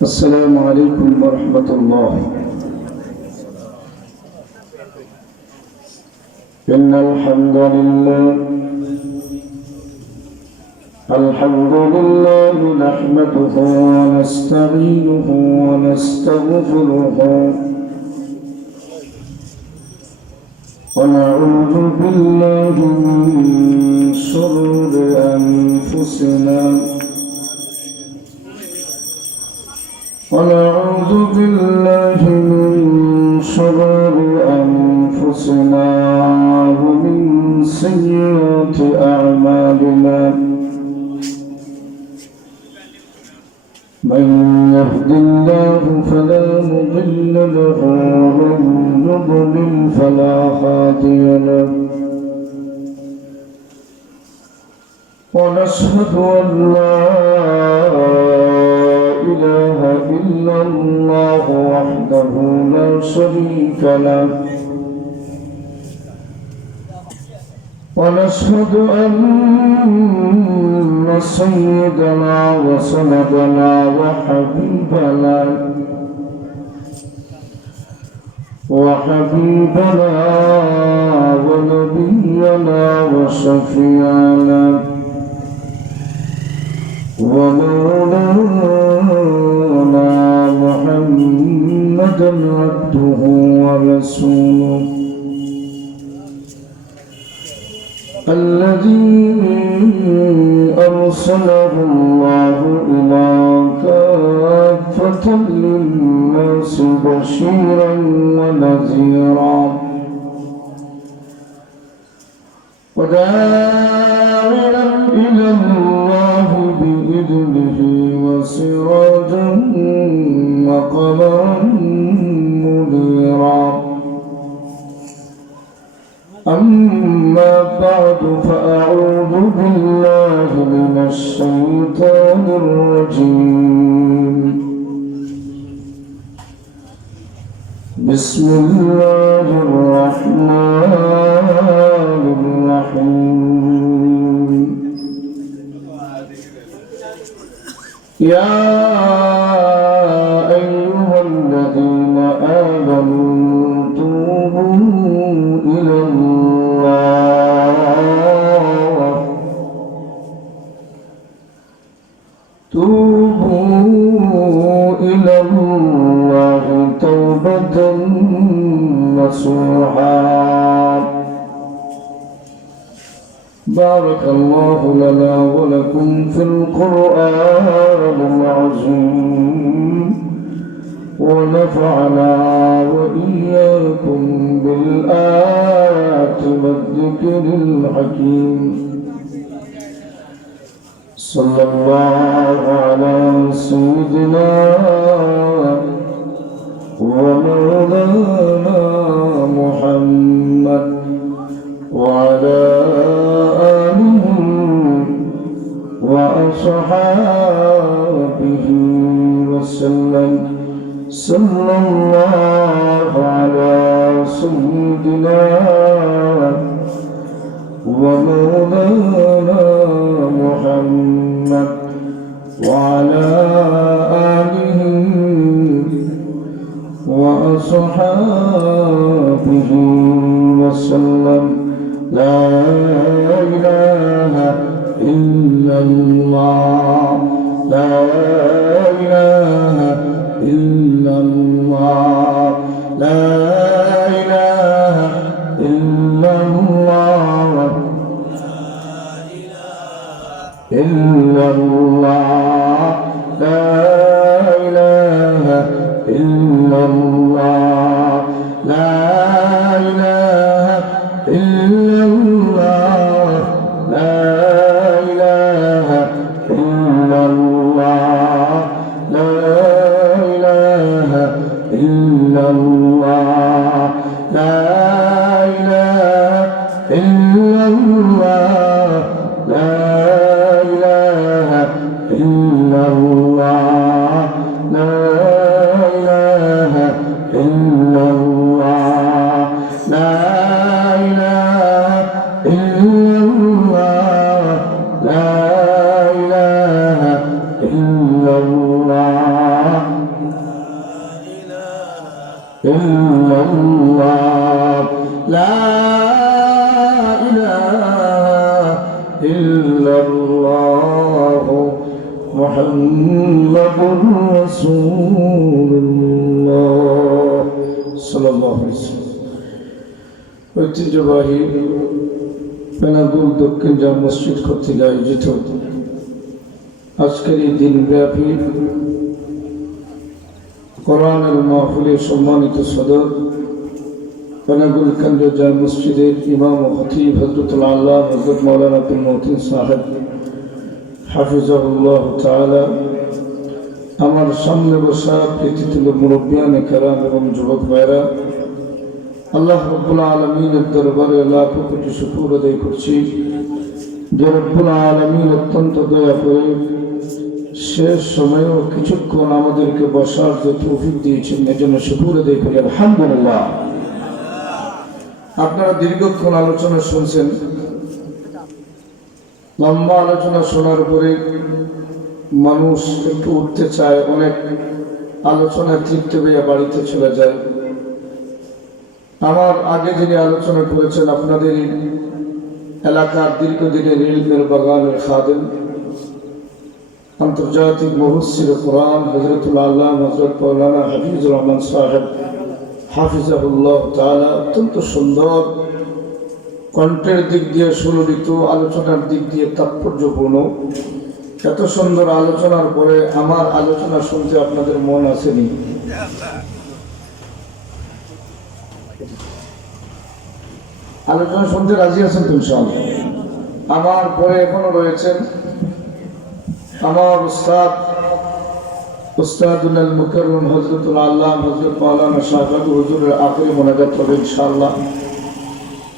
السلام عليكم ورحمة الله. إن الحمد لله نحمده ونستعينه ونستغفره ونعوذ بالله من شرور أنفسنا ونعوذ بالله من شرور أنفسنا ومن سيئات أعمالنا من يهد الله فلا مضل له ومن يضلل فلا هادي له ونشهد أن لا إله إلا الله وحده لا شريك له ونشهد أن سيدنا وسندنا وحبيبنا ونبينا وشفيعنا ومولانا محمدا عبده ورسوله الذي أرسله الله إلى كافة للناس بشيرا ونذيرا وداعيا إلى الله بإذنه وسراجا وقمرا منيرا أما بعد فأعوذ بالله من الشيطان الرجيم بسم الله الرحمن الرحيم يا أيها الذين آمنوا توبوا إلى الله توبة نصوحا. بارك الله لنا ولكم في القرآن العظيم ونفعنا وإياكم بالآيات والذكر الحكيم. صلى الله على سيدنا ومولانا محمد وعلى آله وأصحابه وسلم. صلى الله على سيدنا ومولانا محمد وعلى آله وأصحابه وسلم. لا إله إلا الله لا إله إلا الله لا إله إلا الله إلا الله لا إله إلا الله لا إله إلا الله لا إله إلا الله لا إله إلا الله لا إله إلا الله لا إله إلا الله لا إله إلا الله لا إله إلا الله محمد رسول الله صلى الله عليه وسلم ঐতিহ্যবাহী বেনাগুল দক্ষিণ জাম মসজিদ কর্তৃক আয়োজিত আজকের এই দিনব্যাপী কোরআনের মাহফিলের সম্মানিত সদর বেনাগুল কেন্দ্রীয় জাম মসজিদের ইমাম ও খতিব হযরতুল আল্লাহ হযরত মাওলানা আব্দুল মতিন সাহেব হাফিজাহুল্লাহ তাআলা, আমার সামনে বসা প্রীতিতুল্য মুরব্বিয়ানে কেরাম এবং যুবক ভাইরা, আল্লাহ রাব্বুল আলামিনের দরবারে লাখ কোটি শুকর আদায় করছি যে রব্বুল আলামিন অত্যন্ত দয়া করে শেষ সময়েও কিছুক্ষণ আমাদেরকে বসার যে তৌফিক দিয়েছেন এজন্য শুকর আদায় করি আলহামদুলিল্লাহ। আপনারা দীর্ঘক্ষণ আলোচনা শুনছেন, লম্বা আলোচনা শোনার পরে মানুষ একটু উঠতে চায়, অনেক আলোচনায় তৃপ্তি পেয়ে বাড়িতে চলে যায়। আমার আগে যিনি আলোচনা করেছেন আপনাদের এলাকার দীর্ঘদিনের ইলমের বাগানের খাদেম, আন্তর্জাতিক মুফাসসির কোরআন হযরতুল আল্লাহ হযরত মাওলানা হাফিজুর রহমান সাহেব হাফিজাহুল্লাহ তাআলা, অত্যন্ত সুন্দর কণ্ঠের দিক দিয়ে সুললিত, আলোচনার দিক দিয়ে তাৎপর্যপূর্ণ। এত সুন্দর আলোচনার পরে আমার আলোচনা শুনতে আপনাদের মন আসেনি? আলোচনা শুনতে রাজি আছেন তো ইনশাআল্লাহ? আমার পরে এখনো রয়েছেন আমার উস্তাদুল মুকাররম হযরতুল আল্লাহ হযরত মাওলানা শাহবাগ হুজুরের আখেরি মোনাজাত হবে ইনশাআল্লাহ।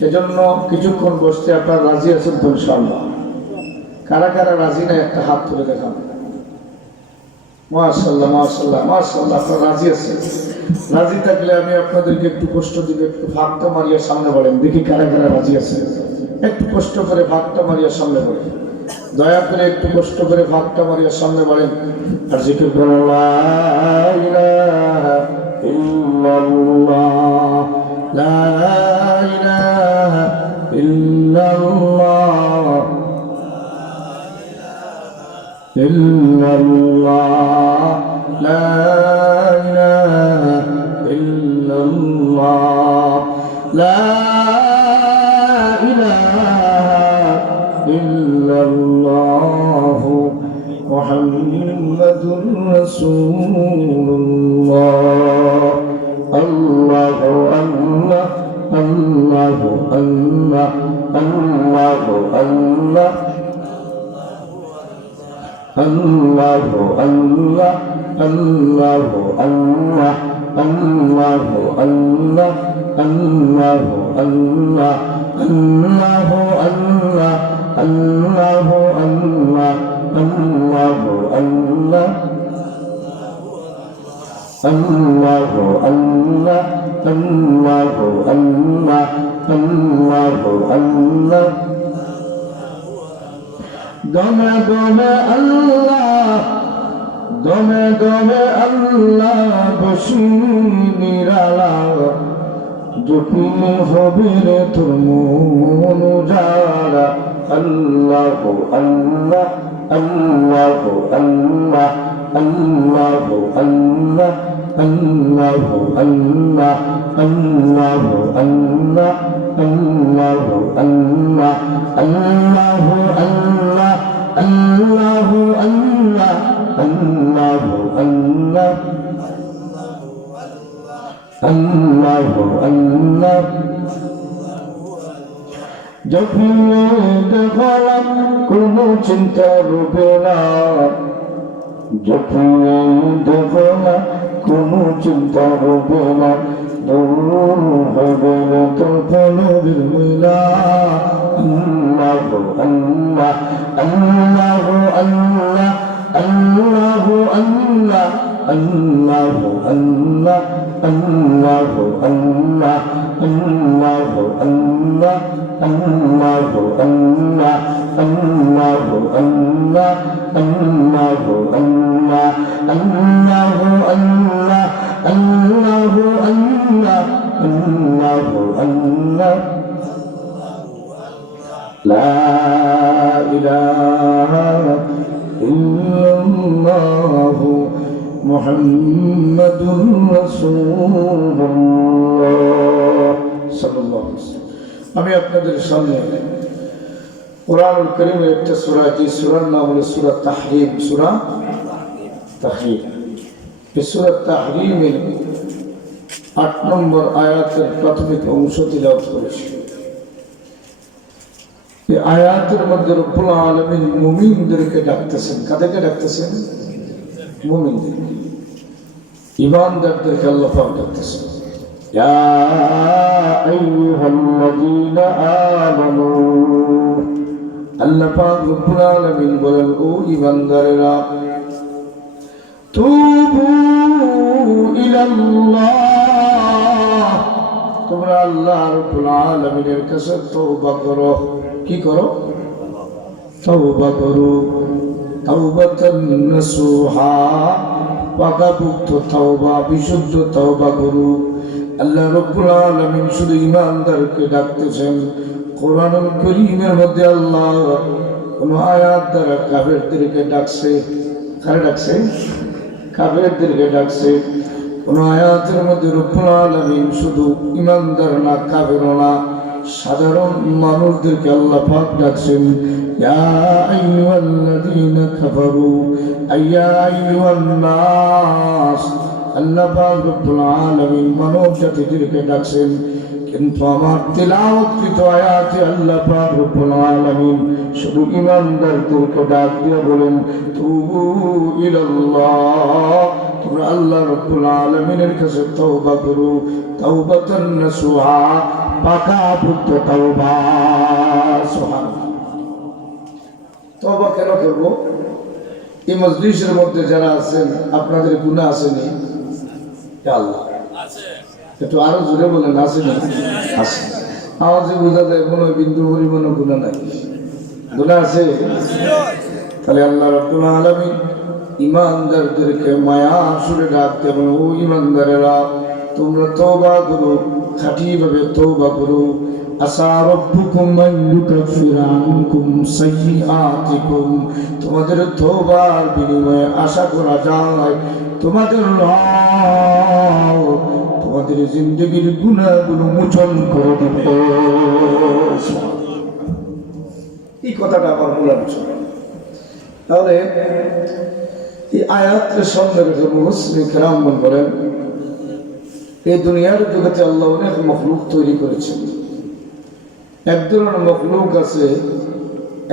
এজন্য কিছুক্ষণ বসতে আপনারা রাজি আছেন তো ইনশাআল্লাহ? কারা কারা রাজি না একটা হাত তুলে দেখান। মাশাআল্লাহ মাশাআল্লাহ মাশাআল্লাহ, আপনারা রাজি আছেন। রাজি থাকলে আমি আপনাদেরকে একটু কষ্ট দিব, একটু ভাগটা মারিয়া সামনে বলেন দেখি কারা কারা রাজি আছে। একটু কষ্ট করে ভাগটা মারিয়া সামনে বলেন, দয়া করে একটু কষ্ট করে ভাগটা মারিয়া সামনে বলেন আর জিকির করুন লা ইলাহা ইল্লাল্লাহ লা ইলাহা ইল্লাল্লাহ ইল্লাল্লাহ লা ইলাহা ইল্লাল্লাহ লা ইলাহা ইল্লাল্লাহ মুহাম্মাদুর রাসূলুল্লাহ। আল্লাহু আল্লাহ আল্লাহু আল্লাহ আল্লাহু আল্লাহ আল্লাহু আল্লাহ আল্লাহু আল্লাহ আল্লাহু আল্লাহ আল্লাহু আল্লাহ আল্লাহু আল্লাহ আল্লাহু আল্লাহ আল্লাহু আল্লাহ আল্লাহু আল্লাহ আল্লাহু আল্লাহ আল্লাহু আল্লাহ দমে দমে আল্লাহ দমে দমে আল্লাহ বসি নিরালা জপিলে হবে রে তোর মন উজালা। আল্লাহু আল্লাহ আল্লাহু আল্লাহ আল্লাহু আল্লাহ আল্লাহু আল্লাহ আল্লাহু আল্লাহ আল্লাহু আল্লাহ আল্লাহু আল্লাহ আল্লাহু আল্লাহ আল্লাহু আল্লাহ আল্লাহু আল্লাহ যখন দেখলাম কোনো চিন্তা রবে না, যখন দেখলাম কোনো চিন্তা রবে না, দূর হবে না তখন বিলমিলা। আল্লাহু আল্লাহ আল্লাহু আল্লাহ আল্লাহু আল্লাহ আল্লাহু আল্লাহ আল্লাহু আল্লাহ আল্লাহু আল্লাহ আল্লাহু আল্লাহ আল্লাহু আল্লাহ আল্লাহু আল্লাহ আল্লাহু আল্লাহ আল্লাহু আল্লাহ লা ইলাহা ইল্লাল্লাহু মুহাম্মাদুর রাসূলুল্লাহ সাল্লাল্লাহু আলাইহি ওয়াসাল্লাম। আমি আপনাদের সামনে কুরআনুল কারীমের একটা সূরা, যে সূরার নাম হলো সূরা তাহরীম। সূরা তাহরীম, এই সূরা তাহরীমের 8 নম্বর আয়াতের প্রাথমিক অংশ তিলাওয়াত করেছি। এই আয়াতের মধ্যে রব্বুল আলামিন মুমিনদেরকে ডাকতেছেন। কাদেরকে ডাকতেছেন? মুমিনদের, ঈমানদারদেরকে আল্লাহ পাক ডাকতেছেন। ইয়া আইয়ুহাল্লাযীনা আমানু, আল্লাহ পাক রব্বুল আলামিন বলেন, ও ঈমানদারেরা, তুবু ইলাল্লাহ, তোমরা আল্লাহ রাব্বুল আলামিনের কাছে তওবা করো। কি করো? তওবা করো। তাওবাতান নাসুহা, পাকাপোক্ত তওবা, বিশুদ্ধ তওবা করো। আল্লাহ রাব্বুল আলামিন শুধু ঈমানদারকে ডাকতেছেন। কোরআনুল কারীমের মধ্যে আল্লাহ কোন আয়াত দ্বারা কাফেরদেরকে ডাকছে? কারে ডাকছে? কাফেরদেরকে ডাকছে। কোন আয়াতের মধ্যে রব্বুল আলামিন শুধু ঈমানদার না, কাফের না, সাধারণ মানুষদেরকে আল্লাহ পাক ডাকছেন। ইয়া আইয়ুহাল্লাযীনা কাফারু, ইয়া আইয়ুহান নাস, আল্লাহ পাক রব্বুল আলামিন মানব জাতিদেরকে ডাকছেন। কিন্তু আমার তিলাওয়াতকৃত আয়াতে আল্লাহ পাক রব্বুল আলামিন শুধু ঈমানদারদেরকে ডাক দিয়ে বলেন, তুবু ইলাল্লাহ, তোমরা আল্লাহ রব্বুল আলামিনের কাছে তওবা করো। তাওবাতান নাসুহা, পাকাপোক্ত তওবা। সুবহানাল্লাহ। তওবা কেন করব? এই মজলিসের মধ্যে যারা আছেন, আপনাদের গুনাহ আসেনি? আল্লাহ আছে। একটু আরো জোরে বলেন, আসেনি? আছে। আওয়াজে বোঝা যায় কোনো বিন্দু পরিমাণ গুনাহ নাই। গুনাহ আছে? তাহলে আল্লাহ রাব্বুল আলামিন ঈমানদারদেরকে মায়া সুরে ডাক দেন, ও ঈমানদারেরা, তোমরা তওবা করো, খাঁটিভাবে তওবা করো। আসা রাব্বুকুম আন ইউকাফিরা আনকুম সাইয়্যাতিকুম, তোমাদের তওবার বিনিময়ে আশা করা যায় তোমাদের রব তোমাদের জিন্দেগীর গুনাহগুলো মোচন করে দিবে। এই কথাটা আমার বলার ছিল। তাহলে এই আয়াতের সঙ্গে রেখে মুফাসসিরিন কেরাম বলেন, এই দুনিয়ার জগতে আল্লাহ অনেক মখলুক তৈরি করেছেন। এক ধরনের মখলুক আছে,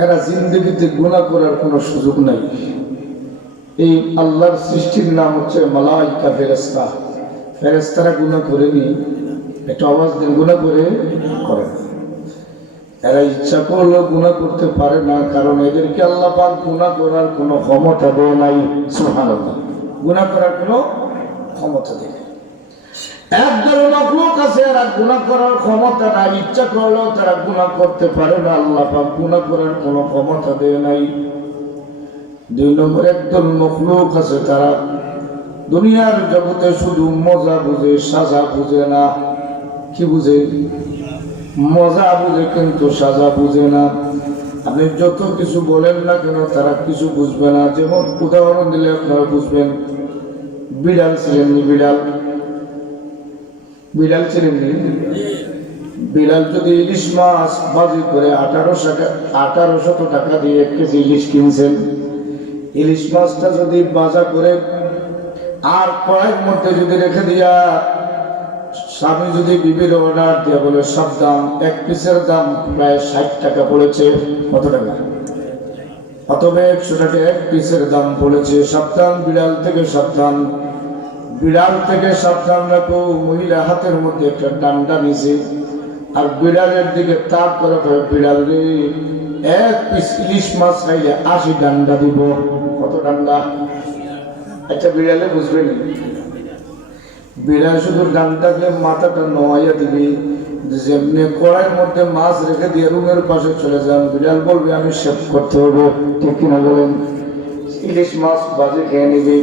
এরা জিন্দগিতে গুনাহ করার কোনো সুযোগ নাই। এই আল্লাহর সৃষ্টির নাম হচ্ছে মালাইকা, ফেরেশতা। ফেরেশতারা গুনাহ করেনি, একটা আওয়াজ দেন, গুনাহ করে না। এরা ইচ্ছা করলেও গুনাহ করতে পারে না, কারণ এদেরকে আল্লাহ পাক গুনাহ করার কোনো ক্ষমতা দেয় নাই। সুবহানাল্লাহ। গুনাহ করার কোনো ক্ষমতা দেয় নাই। একদল মাখলুক আছে, এরা গুনাহ করার ক্ষমতা নাই, ইচ্ছা করলেও তারা গুনাহ করতে পারে না, আল্লাহ পাক গুনাহ করার কোনো ক্ষমতা দেয় নাই। 2 নম্বর, একদল মাখলুক আছে, তারা দুনিয়ার জগতে শুধু মজা বুঝে, সাজা বুঝে না। কি বুঝে? মজা বুঝে, কিন্তু সাজা বুঝে না। আপনি যত কিছু বলেন না কেন, তারা কিছু বুঝবে না। যেমন উদাহরণ দিলে আপনারা বুঝবেন, বিড়াল ছিলেননি? বিড়াল ছিলেননি? বিড়াল যদি ইলিশ মাছ বাজি করে 1800 টাকা দিয়ে 1 কেজি ইলিশ কিনছেন, ইলিশ মাছটা যদি বাজা করে আর কড়াইয়ের মধ্যে যদি রেখে দিয়া, স্বামী যদি বিবির অর্ডার দিয়ে বলে সাবধান, 1 পিসের দাম প্রায় 60 টাকা পড়েছে, কত টাকা? অথবা 100 টাকা 1 পিসের দাম পড়েছে, সাবধান, বিড়াল থেকে সাবধান, বিড়াল থেকে সাবধান রাখো। মহিলা হাতের মধ্যে একটা ডান্ডা নিছে, আর বিড়ালের দিকে তাক করে, বিড়াল রে, 1 পিস ইলিশ মাছ খাইলে 80 ডান্ডা দিব। কত ডান্ডা? একটা বিড়ালে বুঝবে না। বিড়াল শুধু ডান্ডাকে মাথাটা নোয়াইয়া দিবি, যেমনি কড়াইয়ের মধ্যে মাছ রেখে দিয়ে রুমের পাশে চলে যান, বিড়াল বলবে আমি সেভ করতে হবে। ঠিক কিনা বলেন? ইলিশ মাছ বাজে খেয়ে নিবি।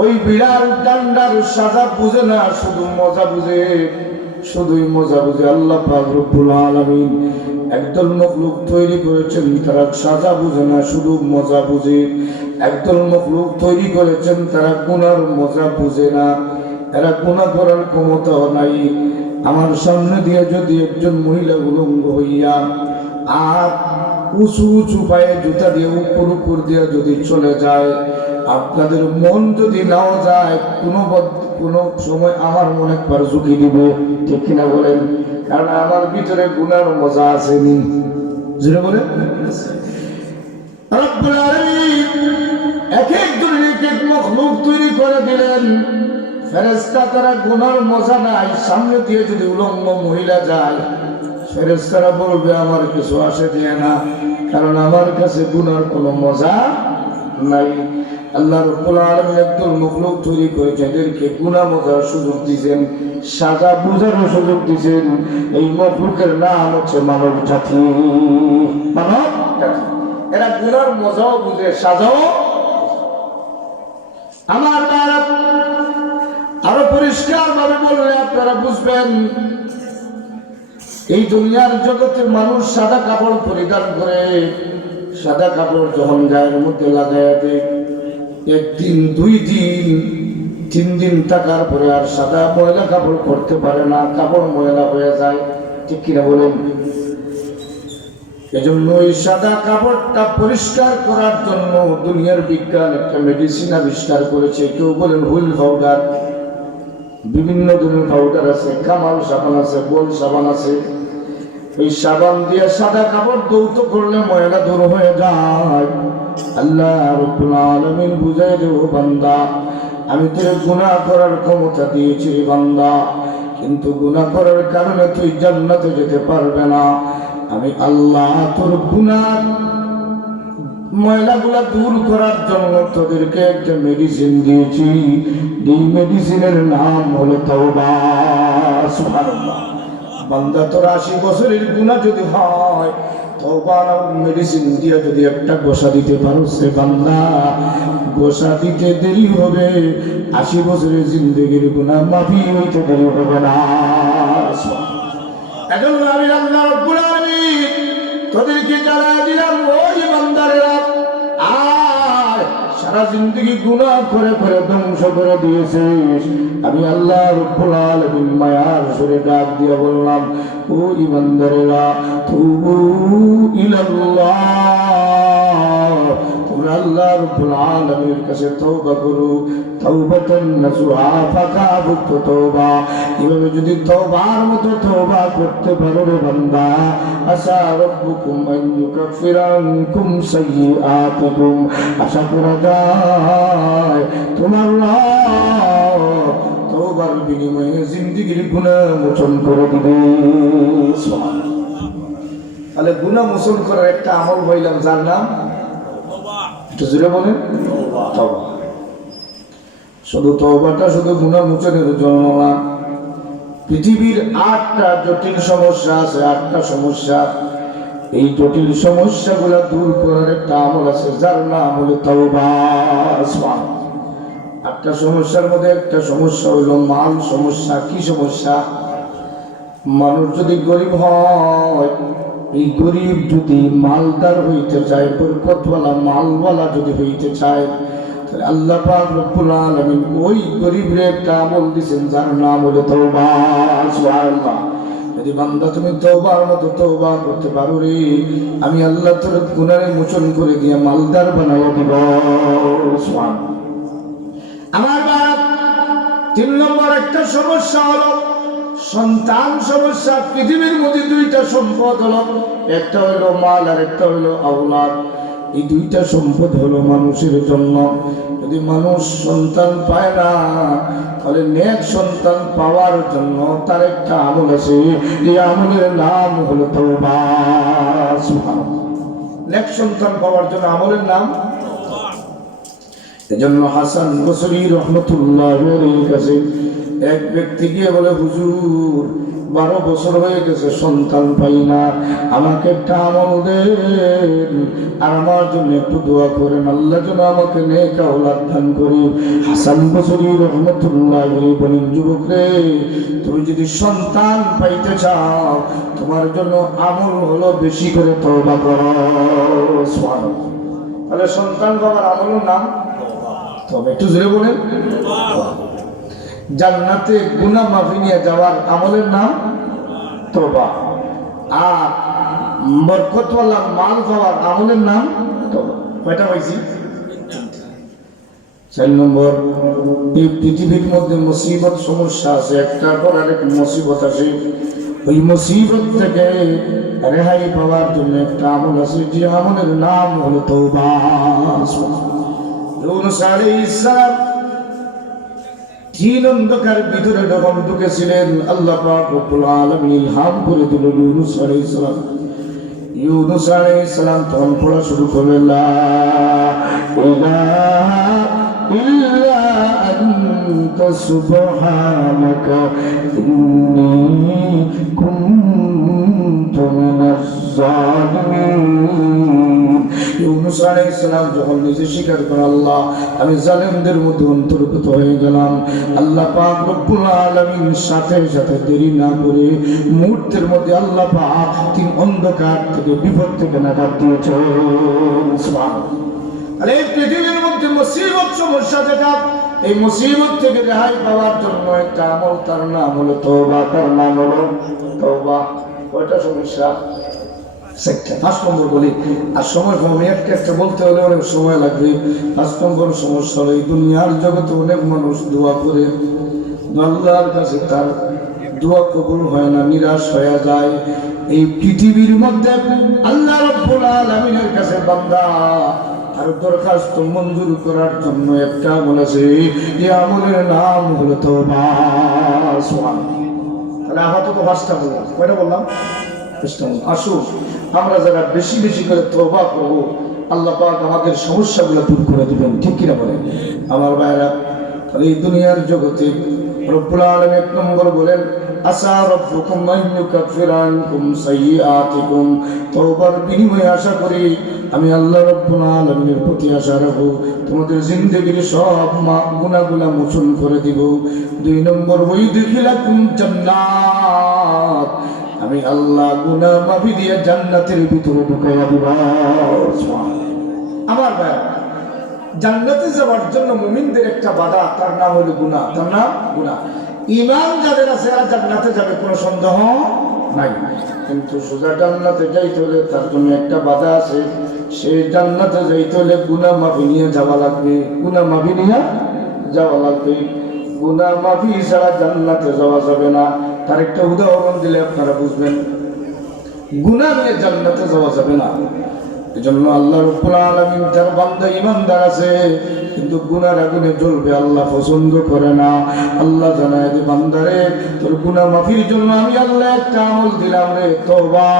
ওই বিড়াল ডান্ডার সাজা বুঝে না, শুধু মজা বুঝে। শুধুই মজা বুঝে। আল্লাহ পাক রব্বুল আলামিন একদল মখলুক তৈরি করেছেন, তারা সাজা বুঝে না, শুধু মজা বুঝে। একদল মখলুক তৈরি করেছেন, তারা গুনার মজা বুঝে না, এরা গুনাহ করার ক্ষমতাও নাই। আমার সামনে দিয়ে যদি একজন মহিলা উলঙ্গ হইয়া আর উঁচু উঁচু পায়ে জুতা দিয়ে উপর উপর দিয়ে যদি চলে যায়, আপনাদের মন যদি নাও যায়, কোনো সময় আমার মনে একবার ঝুঁকি দিব, ঠিক কিনা বলেন? কারণ আমার ভিতরে গুনার মজা আসেনি। যেটা বলে রব্বুল আলামিন এক একজনের এক এক মখলুক তৈরি করে দিলেন। ফেরেশতা তারা গুনার মজা নাই, সামনে দিয়ে যদি উলঙ্গ মহিলা যায়, ফেরেশতারা বলবে আমার কিছু আসে দিয়ে না, কারণ আমার কাছে গুনার কোনো মজা নাই। আল্লাহ রাব্বুল আলামিন একদল মখলুক তৈরি করেছেন, এদেরকে গুনাহ মজার সুযোগ দিয়েছেন, সাজা বুঝার সুযোগ দিয়েছেন। এই মখলুকের নাম হচ্ছে মানব জাতি। মানব জাতি এরা গুনার মজাও বুঝে, সাজাও। আমার ভারত আরো পরিষ্কার ভাবে বললে আপনারা বুঝবেন। এই দুনিয়ার জগতে মানুষ সাদা কাপড় পরিধান করে, সাদা কাপড় যখন গায়ের মধ্যে লাগাইয়া দেয়, একদিন, 2 দিন, 3 দিন থাকার পরে আর সাদা ময়লা কাপড় করতে পারে না, কাপড় ময়লা হয়ে যায়, ঠিক কিনা বলেন? এজন্য এই সাদা কাপড়টা পরিষ্কার করার জন্য দুনিয়ার বিজ্ঞান একটা মেডিসিন আবিষ্কার করেছে। কেউ বলেন হুইল পাউডার, বিভিন্ন ধরনের পাউডার আছে, কামাল সাবান আছে, গোল সাবান আছে। এই সাবান দিয়ে সাদা কাপড় ধৌত করলে ময়লা দূর হয়ে যায়। আল্লাহ রাব্বুল আলামিন বুঝাই দেব, বান্দা আমি তোর গুনাহ করার ক্ষমতা দিয়েছি বান্দা, কিন্তু গুনাহ করার কারণে তুই জান্নাতে যেতে পারবে না। আমি আল্লাহ তোর গুনাহ ময়লাগুলা দূর করার জন্য তোদেরকে একটা মেডিসিন দিয়েছি। এই মেডিসিনের নাম হলো তওবা। সুবহানাল্লাহ। বান্দা তোর 80 বছরের গুনাহ যদি হয়, তওবা মেডিসিন দিয়ে যদি একটা গোসা দিতে পারো, সে বান্দা গোসা দিতে দেরি হবে, 80 বছরের জিন্দেগির গুনাহ মাফি হইতে দেরি হবে না। এখন আমি আল্লাহ রাব্বুল আলামিন তোদেরকে জানাই দিলাম, ওই বান্দারেরা আর সারা জিন্দেগি গুনাহ করে করে ধ্বংস করে দিয়েছিস। আমি আল্লাহ রাব্বুল আলামিন মায়ার সুরে ডাক দিয়ে বললাম, ওই বান্দারেরা তুবু ইলাল্লাহ, তোমরা আল্লাহ রাব্বুল আলামিনের কাছে তওবা করো, তাওবাতান নাসুহা, ফাকাবুত তওবা। এভাবে যদি তওবার মতো তওবা করতে পারো রে বান্দা, আসা রাব্বুকুম আন ইউকাফিরা আনকুম সাইয়্যাতিকুম, আশা করা যায় তোমার তওবার বিনিময়ে জিন্দেগির গুনাহ মোচন করে দিবে। সুবহানাল্লাহ। তাহলে গুনাহ মোচন করার একটা আমল হইলাম, যার নাম তওবা। একটু জোরে বলেন, তওবা। শুধু তওবাটা শুধু গুনাহ মোচনের জন্য না, পৃথিবীর 8টা জটিল সমস্যা আছে, 8টা সমস্যা। এই জটিল সমস্যাগুলো দূর করার একটা আমল আছে, যার নাম হলো তওবা। 8টা সমস্যার মধ্যে একটা সমস্যা হইল মাল সমস্যা। কি সমস্যা? মানুষ যদি গরিব হয়, এই গরিব যদি মালদার হইতে চায়, বরকতওয়ালা মালওয়ালা যদি হইতে চায়, তাহলে আল্লাহ পাক রব্বুল আলামিন ওই গরিবের একটা আমল দিয়েছেন, যার নাম হলো তওবা। সুবহানাল্লাহ। যদি বান্দা তুমি তওবার মতো তওবা করতে পারো রে, আমি আল্লাহ তোর গুনাহ মোচন করে দিয়ে মালদার বানাইয়া দিব। সুবহানাল্লাহ। আমার বাপ 3 নম্বর একটা সমস্যা হলো সন্তান সমস্যা। পৃথিবীর মধ্যে 2টা সম্পদ হলো, একটা হলো মাল আর একটা হলো আওলাদ। এই 2টা সম্পদ হলো মানুষের জন্য। যদি মানুষ সন্তান পায় না, তাহলে নেক সন্তান পাওয়ার জন্য তার একটা আমল আছে, এই আমলের নাম হলো তওবা। সুবহানাল্লাহ। নেক সন্তান পাওয়ার জন্য আমলের নাম তওবা। এজন্য হাসান বসরি রাহমাতুল্লাহ আলাইহির কাছে এক ব্যক্তি গিয়ে বলে, হুজুর 12 বছর হয়ে গেছে, সন্তান পাই না, আমাকে একটা আমল দেন আর আমার জন্য একটু দোয়া করেন, আল্লাহ যেন আমাকে নেক আওলাদ দান করে। হাসান বসরি রহমতুল্লাহ আলাইহি বলেন, যুবক রে, তুমি যদি সন্তান পাইতে চাও তোমার জন্য আমল হলো বেশি করে তওবা করো। সুবহানাল্লাহ। তাহলে সন্তান পাওয়ার আমলের নাম তবে একটু জোরে বলেন। জান্নাতে গুনাহ মাফি নিয়ে যাওয়ার আমলের নাম তওবা, আর বরকতওয়ালা মাল পাওয়ার আমলের নাম তওবা। কয়টা হইছি? 4 নম্বর, এই পৃথিবীর মধ্যে মুসিবত সমস্যা আছে, একটার পর আরেক মুসিবত আসে, ওই মুসিবত থেকে রেহাই পাওয়ার জন্য একটা আমল আছে, যে আমলের নাম হলো তওবা। ইউনূস আলাইহিস সালাম তিন অন্ধকার ভিতরে যখন ঢুকেছিলেন, আল্লাহ পাক রব্বুল আলামিন ইলহাম করে দিল ইউনূস আলাইহিস সালাম। ইউনূস আলাইহিস সালাম তখন পড়া শুরু করলেন, লা ইলাহা ইল্লা আনতা সুবহানাকা ইন্নী কুনতু মিনাজ জালিমিন। ইউনূস আলাইহিস সালাম যখন নিজে স্বীকার করে, আল্লাহ আমি জালেমদের মধ্যে অন্তর্ভুক্ত হয়ে গেলাম, আল্লাহ পাক রব্বুল আলামিন সাথে সাথে দেরি না করে মুহূর্তের মধ্যে আল্লাহ পাক তিন অন্ধকার থেকে বিপদ থেকে নাজাত দিয়েছেন। সুবহানাল্লাহ। আর এই পৃথিবীর মধ্যে মুসিবত সমস্যা যেটা, এই মুসিবত থেকে রেহাই পাওয়ার জন্য একটা আমল, তার নাম হলো তওবা, তার নাম হলো তওবা। কয়টা সমস্যা? 5 নম্বর বলি, আর সময় কমে একটা বলতে হলে অনেক সময় লাগবে। 5 নম্বর সমস্যা হলো, এই দুনিয়ার জগতে অনেক মানুষ দোয়া করে আল্লাহর কাছে তার দোয়া কবুল হয় না, নিরাশ হয়ে যায়। এই পৃথিবীর মধ্যে আল্লাহ রাব্বুল আলামিনের কাছে বান্দা আর দরখাস্ত মঞ্জুর করার জন্য একটা আমল আছে, এই আমলের নাম হলো তওবা। সুবহানাল্লাহ। তাহলে আপাতত 5টা বললাম, কয়টা বললাম? 5টা। আসুন আমরা যারা বেশি বেশি করে তওবা করব, আল্লাহ পাক আমাদের সমস্যাগুলো দূর করে দিবেন, ঠিক কিনা বলেন আমার ভাইরা? এই দুনিয়ার জগতে রব্বুল আলামিন 1 নম্বর বলেন, আসা রাব্বুকুম আন ইউকাফিরা আনকুম সাইয়্যাতিকুম। তওবার বিনিময়ে আশা করি আমি আল্লাহ রাব্বুল আলামিনের প্রতি আশা রাখবো, তোমাদের জিন্দেগির সব গুনাহগুলো মোচন করে দিব। 2 নম্বর, ওয়াইদখিলাকুম জান্নাত, আমি আল্লাহ গুনাহ মাফি দিয়ে জান্নাতের ভিতরে ঢুকাইয়া দিব। আমার ভাই, জান্নাতে যাওয়ার জন্য মুমিনদের একটা বাধা, তার নাম হলো গুনাহ, তার নাম গুনাহ। ঈমান যাদের আছে আর জান্নাতে যাবে, কোনো সন্দেহ নাই, কিন্তু সোজা জান্নাতে যাইতে হলে তার জন্য একটা বাধা আছে। সেই জান্নাতে যাইতে হলে গুনাহ মাফি নিয়ে যাওয়া লাগবে, গুনাহ মাফি নিয়ে যাওয়া লাগবে। গুনাহ মাফি ছাড়া জান্নাতে যাওয়া যাবে না। তার একটা উদাহরণ দিলে আপনারা বুঝবেন, গুনাহ নিয়ে জান্নাতে যাওয়া যাবে না। এজন্য আল্লাহ রাব্বুল আলামিন যার বান্দা ঈমানদার আছে কিন্তু গুনার আগুনে জ্বলবে, আল্লাহ পছন্দ করে না। আল্লাহ জানায় যে বান্দারে, তোর গুনাহ মাফির জন্য আমি আল্লাহ একটা আমল দিলাম রে, তওবা।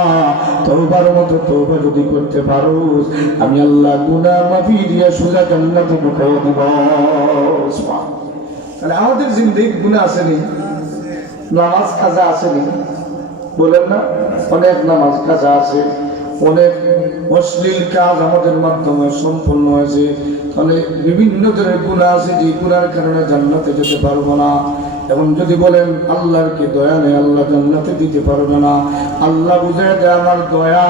তওবার মতো তওবা যদি করতে পারোস, আমি আল্লাহ গুনাহ মাফি দিয়ে সোজা জান্নাতে ঢুকাইয়া দিব। তাহলে আমাদের জিন্দেগি গুনাহ আসেনি, নামাজ কাজা আসেনি, বলেন না? অনেক নামাজ কাজা আছে, অনেক অশ্লীল কাজ আমাদের মাধ্যমে সম্পন্ন হয়েছে। তাহলে বিভিন্ন ধরনের গুনাহ আছে, যে গুনার কারণে জান্নাতে যেতে পারবো না। এখন যদি বলেন আল্লাহর কি দয়া নেই, আল্লাহ জান্নাতে দিতে পারবে না, আল্লাহ বুঝায় দেয় আমার দয়া,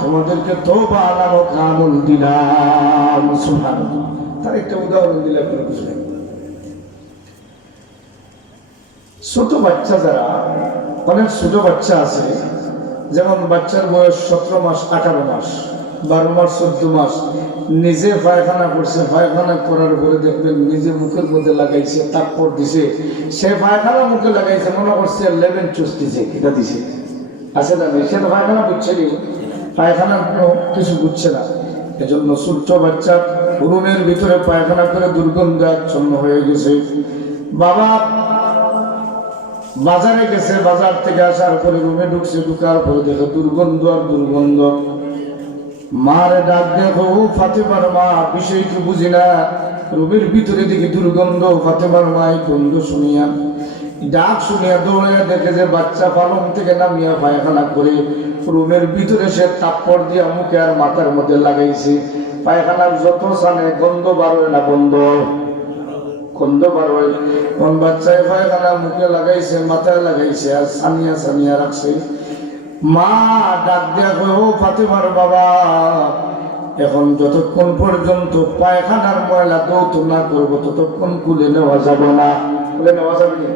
তোমাদেরকে তওবা নামক আমল দিলাম। সুবহানাল্লাহ। তার একটা উদাহরণ দিলে আপনারা বুঝবেন। ছোট বাচ্চা যারা, অনেক ছোট বাচ্চা আছে, যেমন বাচ্চার বয়স 17 মাস, 18 মাস, 12 মাস, 14 মাস, নিজে পায়খানা করছে, পায়খানা করার পরে দেখবেন নিজে মুখের মধ্যে লাগাইছে, তারপর দিছে, সে পায়খানা মুখে লাগাইছে, মনে করছে লেমন জুস দিছে, এটা দিছে, আছে না? সে তো পায়খানা বুঝছে নি, পায়খানা কিছু বুঝছে না। এজন্য ছোট্ট বাচ্চা রুমের ভিতরে পায়খানা করে দুর্গন্ধ আচ্ছন্ন হয়ে গেছে। বাবা বাজারে গেছে, বাজার থেকে আসার পরে রুমে ঢুকছে, ঢুকার পরে দেখে দুর্গন্ধ আর দুর্গন্ধ। মারে ডাক দেখো, ফাতেমার মা, বিষয় কি বুঝি না, রুমের ভিতরে দেখি দুর্গন্ধ। ফাতেমার মা এই গন্ধ শুনিয়া ডাক শুনিয়া দৌড়াইয়া দেখে যে বাচ্চা পালং থেকে নামিয়া পায়খানা করে রুমের ভিতরে সে তাপ্পড় দিয়া মুখে আর মাথার মধ্যে লাগাইছে। পায়খানার যত সানে গন্ধ বার হয় না, গন্ধ বার হয়। কোন বাচ্চায় পায়খানা মুখে লাগাইছে, মাথায় লাগাইছে আর সানিয়া সানিয়া রাখছে। মা ডাক দিয়া কয়, ও ফাতেমার বাবা, এখন যতক্ষণ পর্যন্ত পায়খানার ময়লা দৌত না করবো ততক্ষণ কুলে নেওয়া যাবে না। কুলে নেওয়া যাবে না?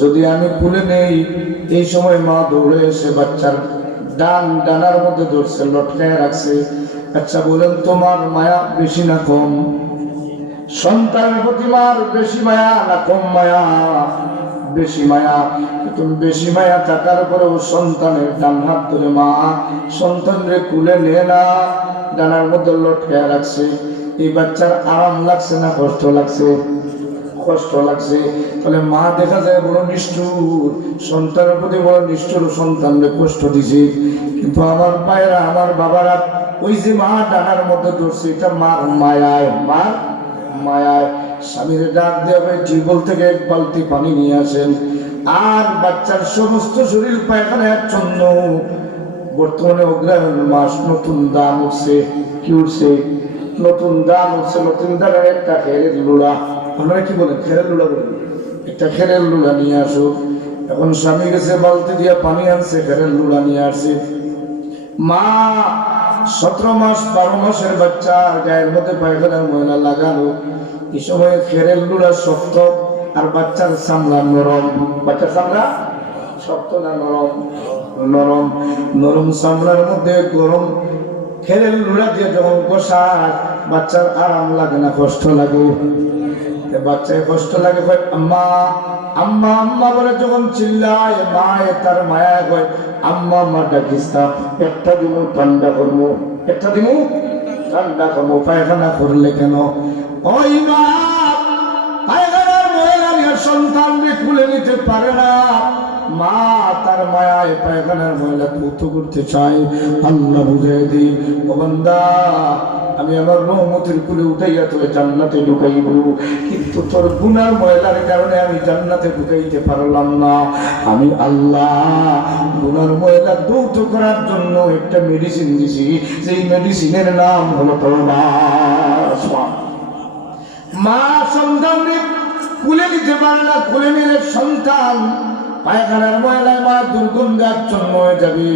যদি আমি কুলে নেই, এই সময় মা দৌড়ে এসে বাচ্চার ডানার মধ্যে ধরছে, লটকায় রাখছে। আচ্ছা বলেন, তোমার মায়া বেশি না কম? সন্তানের প্রতি মার বেশি মায়া না কম মায়া? বেশি মায়া। তুমি বেশি মায়া থাকার পরেও সন্তানের ডান হাত ধরে মা সন্তানরে কুলে নিয়ে না ডানার মধ্যে লটকায় রাখছে। এই বাচ্চার আরাম লাগছে না কষ্ট লাগছে? কষ্ট লাগছে। তাহলে মা দেখা যায় বড় নিষ্ঠুর, সন্তানের প্রতি বড় নিষ্ঠুর, সন্তানকে কষ্ট দিছে। কিন্তু আমার ভাইরা, আমার বাবারা, ওই যে মা ডানার মধ্যে ধরছে, এটা মার মায়ায়, মার মায়ায়। স্বামীর ডাক দেবে, টিউবওয়েল থেকে এক বালতি পানি নিয়ে আসেন, আর বাচ্চার সমস্ত শরীর পায়খানার জন্য বর্তমানে অগ্রহায়ণ মাস, নতুন দাম উঠছে। কি উঠছে? নতুন দাম উঠছে। নতুন দামের একটা খেরের লুড়া, আপনারা কি বলেন? খেরের লুড়া বলেন। একটা খেরের লুড়া নিয়ে আসো। এখন স্বামী গেছে বালতি দিয়া পানি আনছে, খেরের লুড়া নিয়ে আসছে। মা 17 মাস 12 মাসের বাচ্চা, গায়ের মধ্যে পায়খানার ময়লা লাগানো। এই সময় খেরের লুড়া শক্ত আর বাচ্চার চামড়া নরম। বাচ্চার চামড়া শক্ত না নরম? নরম। নরম চামড়ার মধ্যে গরম খেরের লুড়া দিয়ে যখন কষায়, বাচ্চার আরাম লাগে না কষ্ট লাগে? বাচ্চায় কষ্ট লাগে। আম্মা আম্মা আম্মা বলে যখন চিল্লায়, মায়ে তার মায়া কয়, আম্মা আম্মা ডাকিস না, একটা দিমু ঠান্ডা করবো, একটা দিমু ঠান্ডা করবো। পায়খানা করলে কেন? ওই মা পায়খানার ময়লা নিয়ে সন্তানকে খুলে নিতে পারে না। মা তার মায়ায় পায়খানার ময়লা ধৌত করতে চায়। আল্লাহ বুঝাই দিই, ও বান্দা, আমি আমার রহমতের কুলে উঠাইয়া তোকে জান্নাতে ঢুকাইব, কিন্তু তোর গুনার ময়লার কারণে আমি জান্নাতে ঢুকাইতে পারলাম না। আমি আল্লাহ গুনার ময়লা ধৌত করার জন্য একটা মেডিসিন দিছি, যেই মেডিসিনের নাম হলো তওবা। মা সন্তানকে কুলে নিতে পারে না। কুলে নিলে সন্তান পায়খানার ময়লায় মা দুর্গন্ধাচ্ছন্ন হয়ে যাবে।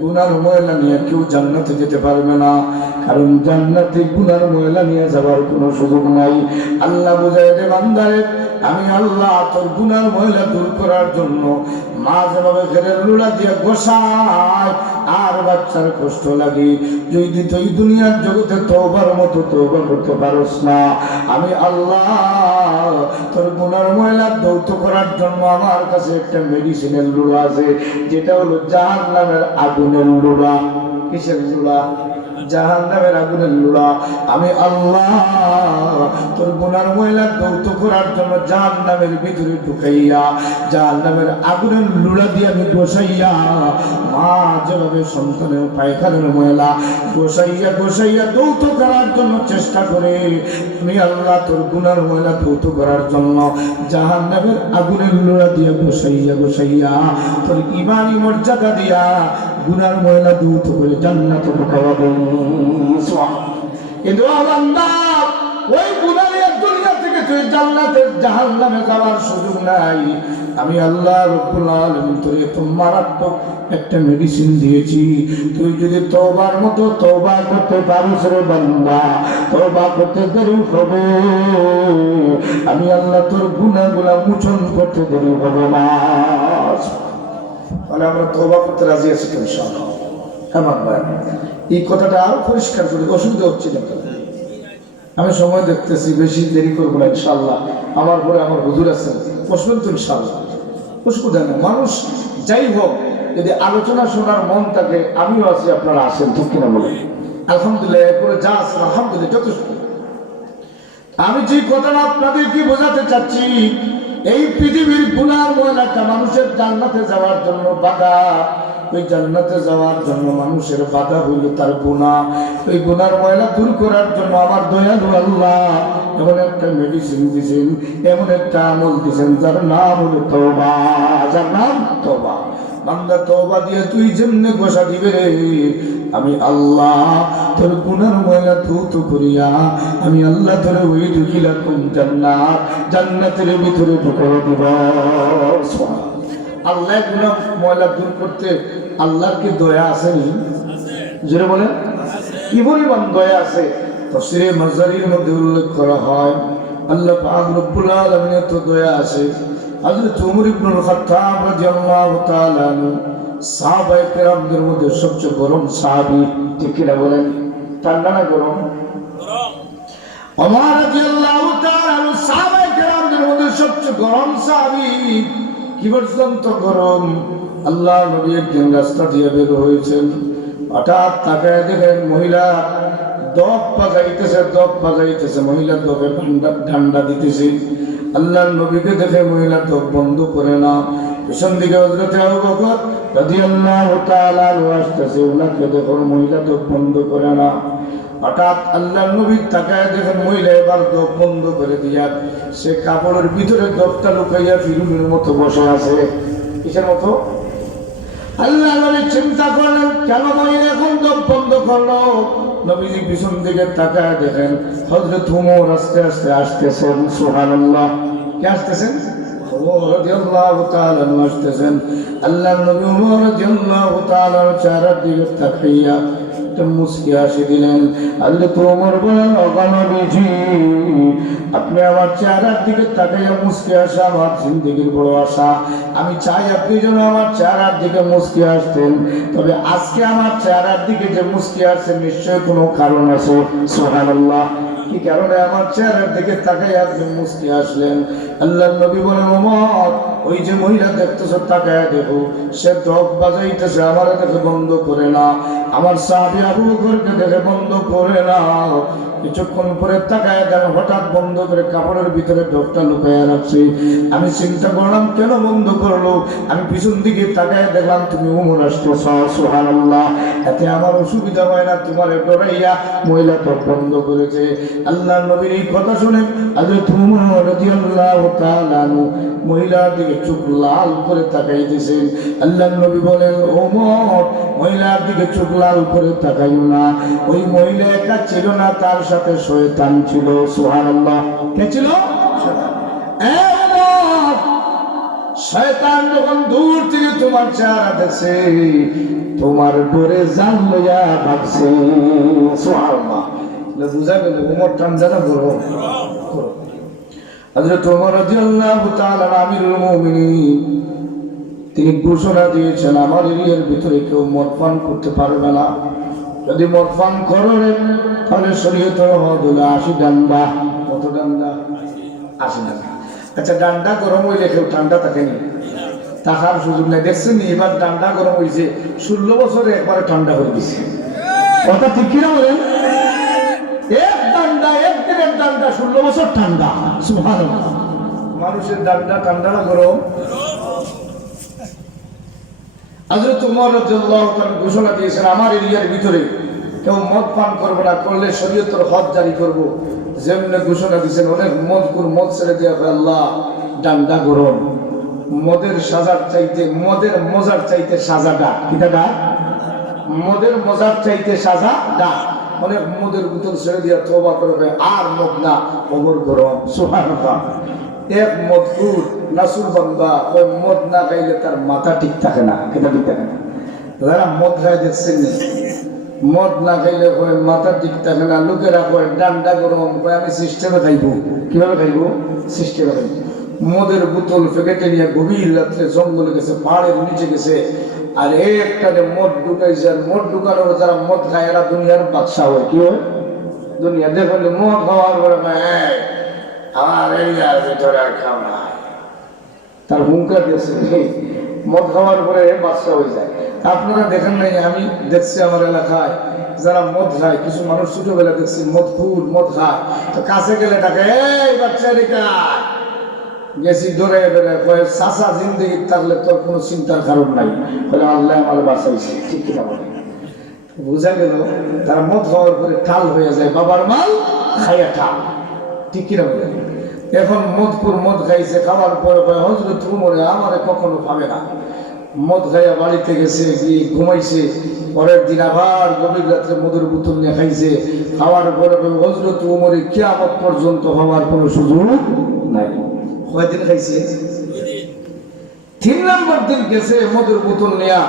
গুনার ময়লা নিয়ে কেউ জান্নাতে যেতে পারবে না, কারণ জান্নাতে গুনার ময়লা নিয়ে যাবার কোনো সুযোগ নাই। আল্লাহ বুঝাই দে, বান্দারে, আমি আল্লাহ তোর গুনার ময়লা দূর করার জন্য মা যেভাবে ঘেরের লুলা দিয়ে গোসায় আর বাচ্চার কষ্ট লাগে, যদি তুই দুনিয়ার জগতে তওবার মতো তওবা করতে পারস না, আমি আল্লাহ তোর গুনার ময়লা ধৌত করার জন্য আমার কাছে একটা মেডিসিনের লুলা আছে, যেটা হলো জাহান্নামের আগুনের লুলা। কিসের লুলা? জাহান্নামের আগুনের লুলা। আমি আল্লাহ তোর গুনার ময়লা ধৌত করার জন্য জাহান্নামের ভিতরে ঢুকাইয়া জাহান্নামের আগুনের লুলা দিয়ে আমি গোসাইয়া, মা যেভাবে সন্তানের পায়খানার ময়লা গোসাইয়া গোসাইয়া ধৌত করার জন্য চেষ্টা করে, আমি আল্লাহ তোর গুনার ময়লা ধৌত করার জন্য জাহান্নামের আগুনের লুলা দিয়ে গোসাইয়া গোসাইয়া তোর ইমানি মর্যাদা দিয়া গুনার ময়লা ধৌত করে জান্নাতে ঢুকাবো। কিন্তু বান্দা, ওই গুনাহের দুনিয়া থেকে তুই জান্নাতে জাহান্নামে যাওয়ার সুযোগ নাই। আমি আল্লাহ রব্বুল আলামিন তোরে এত মারাত্মক একটা মেডিসিন দিয়েছি, তুই যদি তওবার মতো তওবা করতে পারিস রে বান্দা, তওবা করতে দেরি হবে, আমি আল্লাহ তোর গুনাহগুলো মোচন করতে দেরি হবে না। তাহলে আমরা তওবা করতে রাজি আছি তো ইনশাআল্লাহ। আমার ভাই, এই কথাটা আরো পরিষ্কার করে, অসুবিধা হচ্ছে না। আমি সময় দেখতেছি, বেশি দেরি করবো না ইনশাআল্লাহ। আমার পরে আমার হুজুর আছেন, বসবেন তো ইনশাআল্লাহ, অসুবিধা নেই। মানুষ যাই হোক, যদি আলোচনা শোনার মন থাকে, আমিও আছি, আপনারা আসেন, ঠিক কিনা বলেন? আলহামদুলিল্লাহ, এরপরে যা আছেন আলহামদুলিল্লাহ যথেষ্ট। আমি যে কথাটা আপনাদেরকে বোঝাতে চাচ্ছি, এই পৃথিবীর গুনার ময়লাটা মানুষের জান্নাতে যাওয়ার জন্য বাধা। ওই জান্নাতে যাওয়ার জন্য মানুষের বাধা হইল তার গুনাহ। ওই গুনার ময়লা দূর করার জন্য আমার দয়ালু আল্লাহ এমন একটা মেডিসিন দিয়েছেন, এমন একটা আমল দিয়েছেন যার নাম হলো তওবা। যার নাম তওবা। বান্দা তওবা দিয়ে তুই যেমনে গোসা দিবে রে, আমি আল্লাহ তোর গুনার ময়লা ধৌত করিয়া আমি আল্লাহ তোর ওই ঢুকিলাম জান্নাত, জান্নাতের ভিতরে ঢুকিয়ে দিব। আল্লাহ গুনাহ ময়লা দূর করতে আল্লাহর কি দয়া আসেনি? জোরে বলেন কি পরিমাণ দয়া আছে। তাফসীরে মাজারির মধ্যে উল্লেখ করা হয় আল্লাহ পাক রব্বুল আলামিনের তো দয়া আছে। হযরত ওমর ইবনুল খাত্তাব রাদিয়াল্লাহু তাআলা আনহু সাহাবায়ে কেরামদের মধ্যে সবচেয়ে গরম সাহাবী, ঠিক কিনা বলেন? ঠান্ডা না গরম? গরম। ওমর রাদিয়াল্লাহু তাআলা আনহু সাহাবায়ে কেরামদের মধ্যে সবচেয়ে গরম সাহাবী। কি বলছিলাম তো গরম। আল্লাহ নবী একদিন রাস্তা দিয়ে বের হয়েছেন, হঠাৎ তাকায় দেখেন মহিলা দপ বাজাইতেছে, মহিলা দপে ঠান্ডা দিতেছে। আল্লাহর নবীকে দেখে মহিলা দপ বন্ধ করে না। পিছন দিকে হযরত আবু বকর রাদিয়াল্লাহু তাআলা আসতেছে, ওনাকে দেখো মহিলা দপ বন্ধ করে না। হঠাৎ আল্লাহর নবী তাকায় দেখেন মহিলা এবার দপ বন্ধ করে দিয়া সে কাপড়ের ভিতরে দপটা লুকাইয়া ফিরুনের মতো বসে আছে। কিসের মতো? আল্লাহ নবী চিন্তা করলেন কেন মহিলা এখন দপ বন্ধ করলো। নবীজি পিছন দিকে তাকায় দেখেন হযরত ওমর আস্তে আস্তে আসতেছেন। সুবহানাল্লাহ। কে আসতেছেন? ওমর রাদিয়াল্লাহু তাআলা আসতেছেন। আল্লাহর নবী ওমর রাদিয়াল্লাহু তাআলা চেহারার দিকে তাকাইয়া একটা মুস্কি হাসি দিলেন। হযরত ওমর বলেন ওগো নবীজি আপনি আমার চেহারার দিকে তাকাইয়া মুস্কি হাসা আমার জিন্দেগীর বড় আশা। আমি চাই আপনি যেন আমার চেহারার দিকে মুস্কি হাসতেন। তবে আজকে আমার চেহারার দিকে যে মুস্কি হাসছেন নিশ্চয়ই কোনো কারণ আছে। সুবহানাল্লাহ। কি কারণে আমার চেহারার দিকে তাকাইয়া আপনি মুস্কি হাসলেন? আল্লাহর নবী বলেন ওমর ওই যে মহিলা দেখতেছো তাকায়া দেখো, সে দপ বাজাইতেছে, আমার দেখে বন্ধ করে না। আমার সাহাবী আবু বকরকে দেখে বন্ধ করে না। কিছুক্ষণ পরে তাকায় দেখো হঠাৎ বন্ধ করে কাপড়ের ভিতরে দপটা লুকাইয়া রাখছে। আমি চিন্তা করলাম কেন বন্ধ করলো। আমি পিছন দিকে তাকায় দেখলাম তুমি ওমর আসতেছ। সুবহানাল্লাহ। এতে আমার অসুবিধা হয় না, তোমার ডরাইয়া মহিলা দপ বন্ধ করেছে। আল্লাহর নবীর এই কথা শুনে হযরত ওমর রাদিয়াল্লাহু তাআলা আনহু মহিলার দিকে চোখ লাল করে তাকাইতেছেন। আল্লাহর নবী বলেন ওমর মহিলার দিকে চোখ লাল করে তাকাইও না। ওই মহিলা একা ছিল না, তার সাথে শয়তান ছিল। সুবহানাল্লাহ। কে ছিল? শয়তান যখন দূর থেকে তোমার চেহারা দেখছে তোমার ডোরে জান লইয়া ভাগছে। সুবহানাল্লাহ। বুঝা গেল ওমর ঠান্ডা না গরম? হযরত ওমর রাদিয়াল্লাহু তাআলা আমিরুল মুমিনিন তিনি ঘোষণা দিয়েছেন আমার এরিয়ার ভিতরে কেউ মদ পান করতে পারবে না। যদি মদ পান করে তাহলে শরীয়তের হদ হলো 80 ডান্ডা। কত ডান্ডা? 80 ডান্ডা। আচ্ছা ডান্ডা গরম হইলে কেউ ঠান্ডা থাকেনি? থাকার সুযোগ নেই। দেখছেন এবার ডান্ডা গরম হয়েছে 16 বছরে একবারে ঠান্ডা হয়ে গেছে। কথা ঠিক কিনা বলেন? এক ডান্ডা একদিনের ডান্ডা 16 বছর ঠান্ডা। সুবহানাল্লাহ। মানুষের ডান্ডা ঠান্ডা না গরম? হযরত ওমর রাদিয়াল্লাহু তাআলা ঘোষণা দিয়েছেন আমার এরিয়ার ভিতরে কেউ মদ পান করবে না, করলে শরীয়তের হদ জারি করব। যেমনে ঘোষণা দিয়েছেন অনেক মদ ছেড়ে দেওয়া হয়। আল্লাহ ডান্ডা গরম। মদের সাজার চাইতে মদের মজার চাইতে সাজা ডাক। কিটা ডাক? মদের মজার চাইতে সাজা ডাক। অনেক মদের বোতল ছেড়ে দিয়ে তওবা করবে আর মদ না, ওমর গরম। সুবহানাল্লাহ। এক মদকুর নাসুর বান্দা ওই মদ না খাইলে তার মাথা ঠিক থাকে না। কেটা ঠিক থাকে না? যারা মদ খায় দেখছেন মদ না খাইলে ওই মাথা ঠিক থাকে না। লোকেরা কয় ডান্ডা গরম, কয় আমি সিস্টেমে খাইবো। কিভাবে খাইবো? সিস্টেমে খাইবো। মদের বোতল প্যাকেটে নিয়ে গভীর রাত্রে জঙ্গলে গেছে, পাহাড়ের নিচে গেছে, আর একটা মদ ঢুকাইছে। আর মদ ঢুকানোর যারা মদ খায় এরা দুনিয়ার বাদশা হয়। কি হয়? দুনিয়া দেখুন মদ খাওয়ার পরে আমার এরিয়ার ভিতরে আর খাও না, তার হুঙ্কার দিয়েছে। মদ খাওয়ার পরে বাদশা হয়ে যায়। আপনারা দেখেন নাই? আমি দেখছি আমার এলাকায় যারা মদ খায়, কিছু মানুষ ছোটবেলা দেখছি মদ খায়, তো কাছে গেলে তাকে এই বাচ্চা রেখা গেছি দৌড়ে বেড়ে কয়ে চাচা জিন্দগি থাকলে তোর কোনো চিন্তার কারণ নাই, বলে আল্লাহ আমার বাঁচাইছে। ঠিক কিনা বলে? বোঝা গেল তারা মদ খাওয়ার পরে ঠাল হয়ে যায়, বাবার মাল খাইয়া ঠাল। ঠিক কিনা বলে? এখন মদ খাইছে, খাওয়ার পরে কয় হযরত উমরে আমারে কখনো পাবে না। মদ খাইয়া বাড়িতে গেছে, গিয়ে ঘুমাইছে। পরের দিন আবার গভীর রাত্রে মদের বোতল নিয়ে খাইছে। খাওয়ার পরে হযরত উমরে কিয়ামত পর্যন্ত হওয়ার কোনো সুযোগ নাই। কয়দিন খাইছে? 3 নম্বর দিন গেছে মদের বোতল নিয়ে,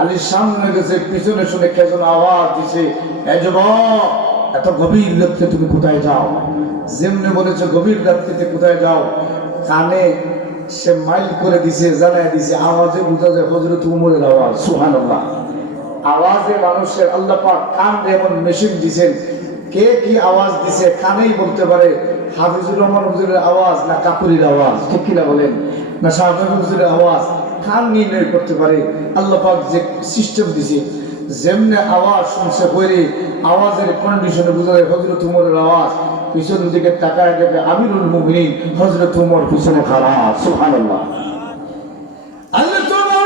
আলীর সামনে গেছে, পিছনে শুনে কেজন আওয়াজ দিছে, এই যুবক এত গভীর রাত্রে তুমি কোথায় যাও? যেমনি বলেছে গভীর রাত্রিতে কোথায় যাও, কানে সে মাইল করে দিছে, জানাই দিছে, আওয়াজে বোঝা যায় হযরত উমরের আওয়াজ। সুবহানাল্লাহ। আওয়াজে মানুষের আল্লাহ পাক কান এমন মেশিন দিছেন, কে কি আওয়াজ দিছে কানেই বলতে পারে হাফিজুর রহমান হুজুরের আওয়াজ না কাকুরির আওয়াজ। ঠিক কিনা বলেন? না শাহজাদ হুজুরের আওয়াজ, কান নির্ণয় করতে পারে। আল্লাহ পাক যে সিস্টেম দিছে, যেমনি আওয়াজ শুনছে পরে আওয়াজের কন্ডিশনে বোঝা যায় হযরত উমরের আওয়াজ। পিছন দিকে তাকায় দেখে আমিরুল মুমিনিন হযরত উমর পিছনে খাড়া। সুবহানাল্লাহ। আল্লাহ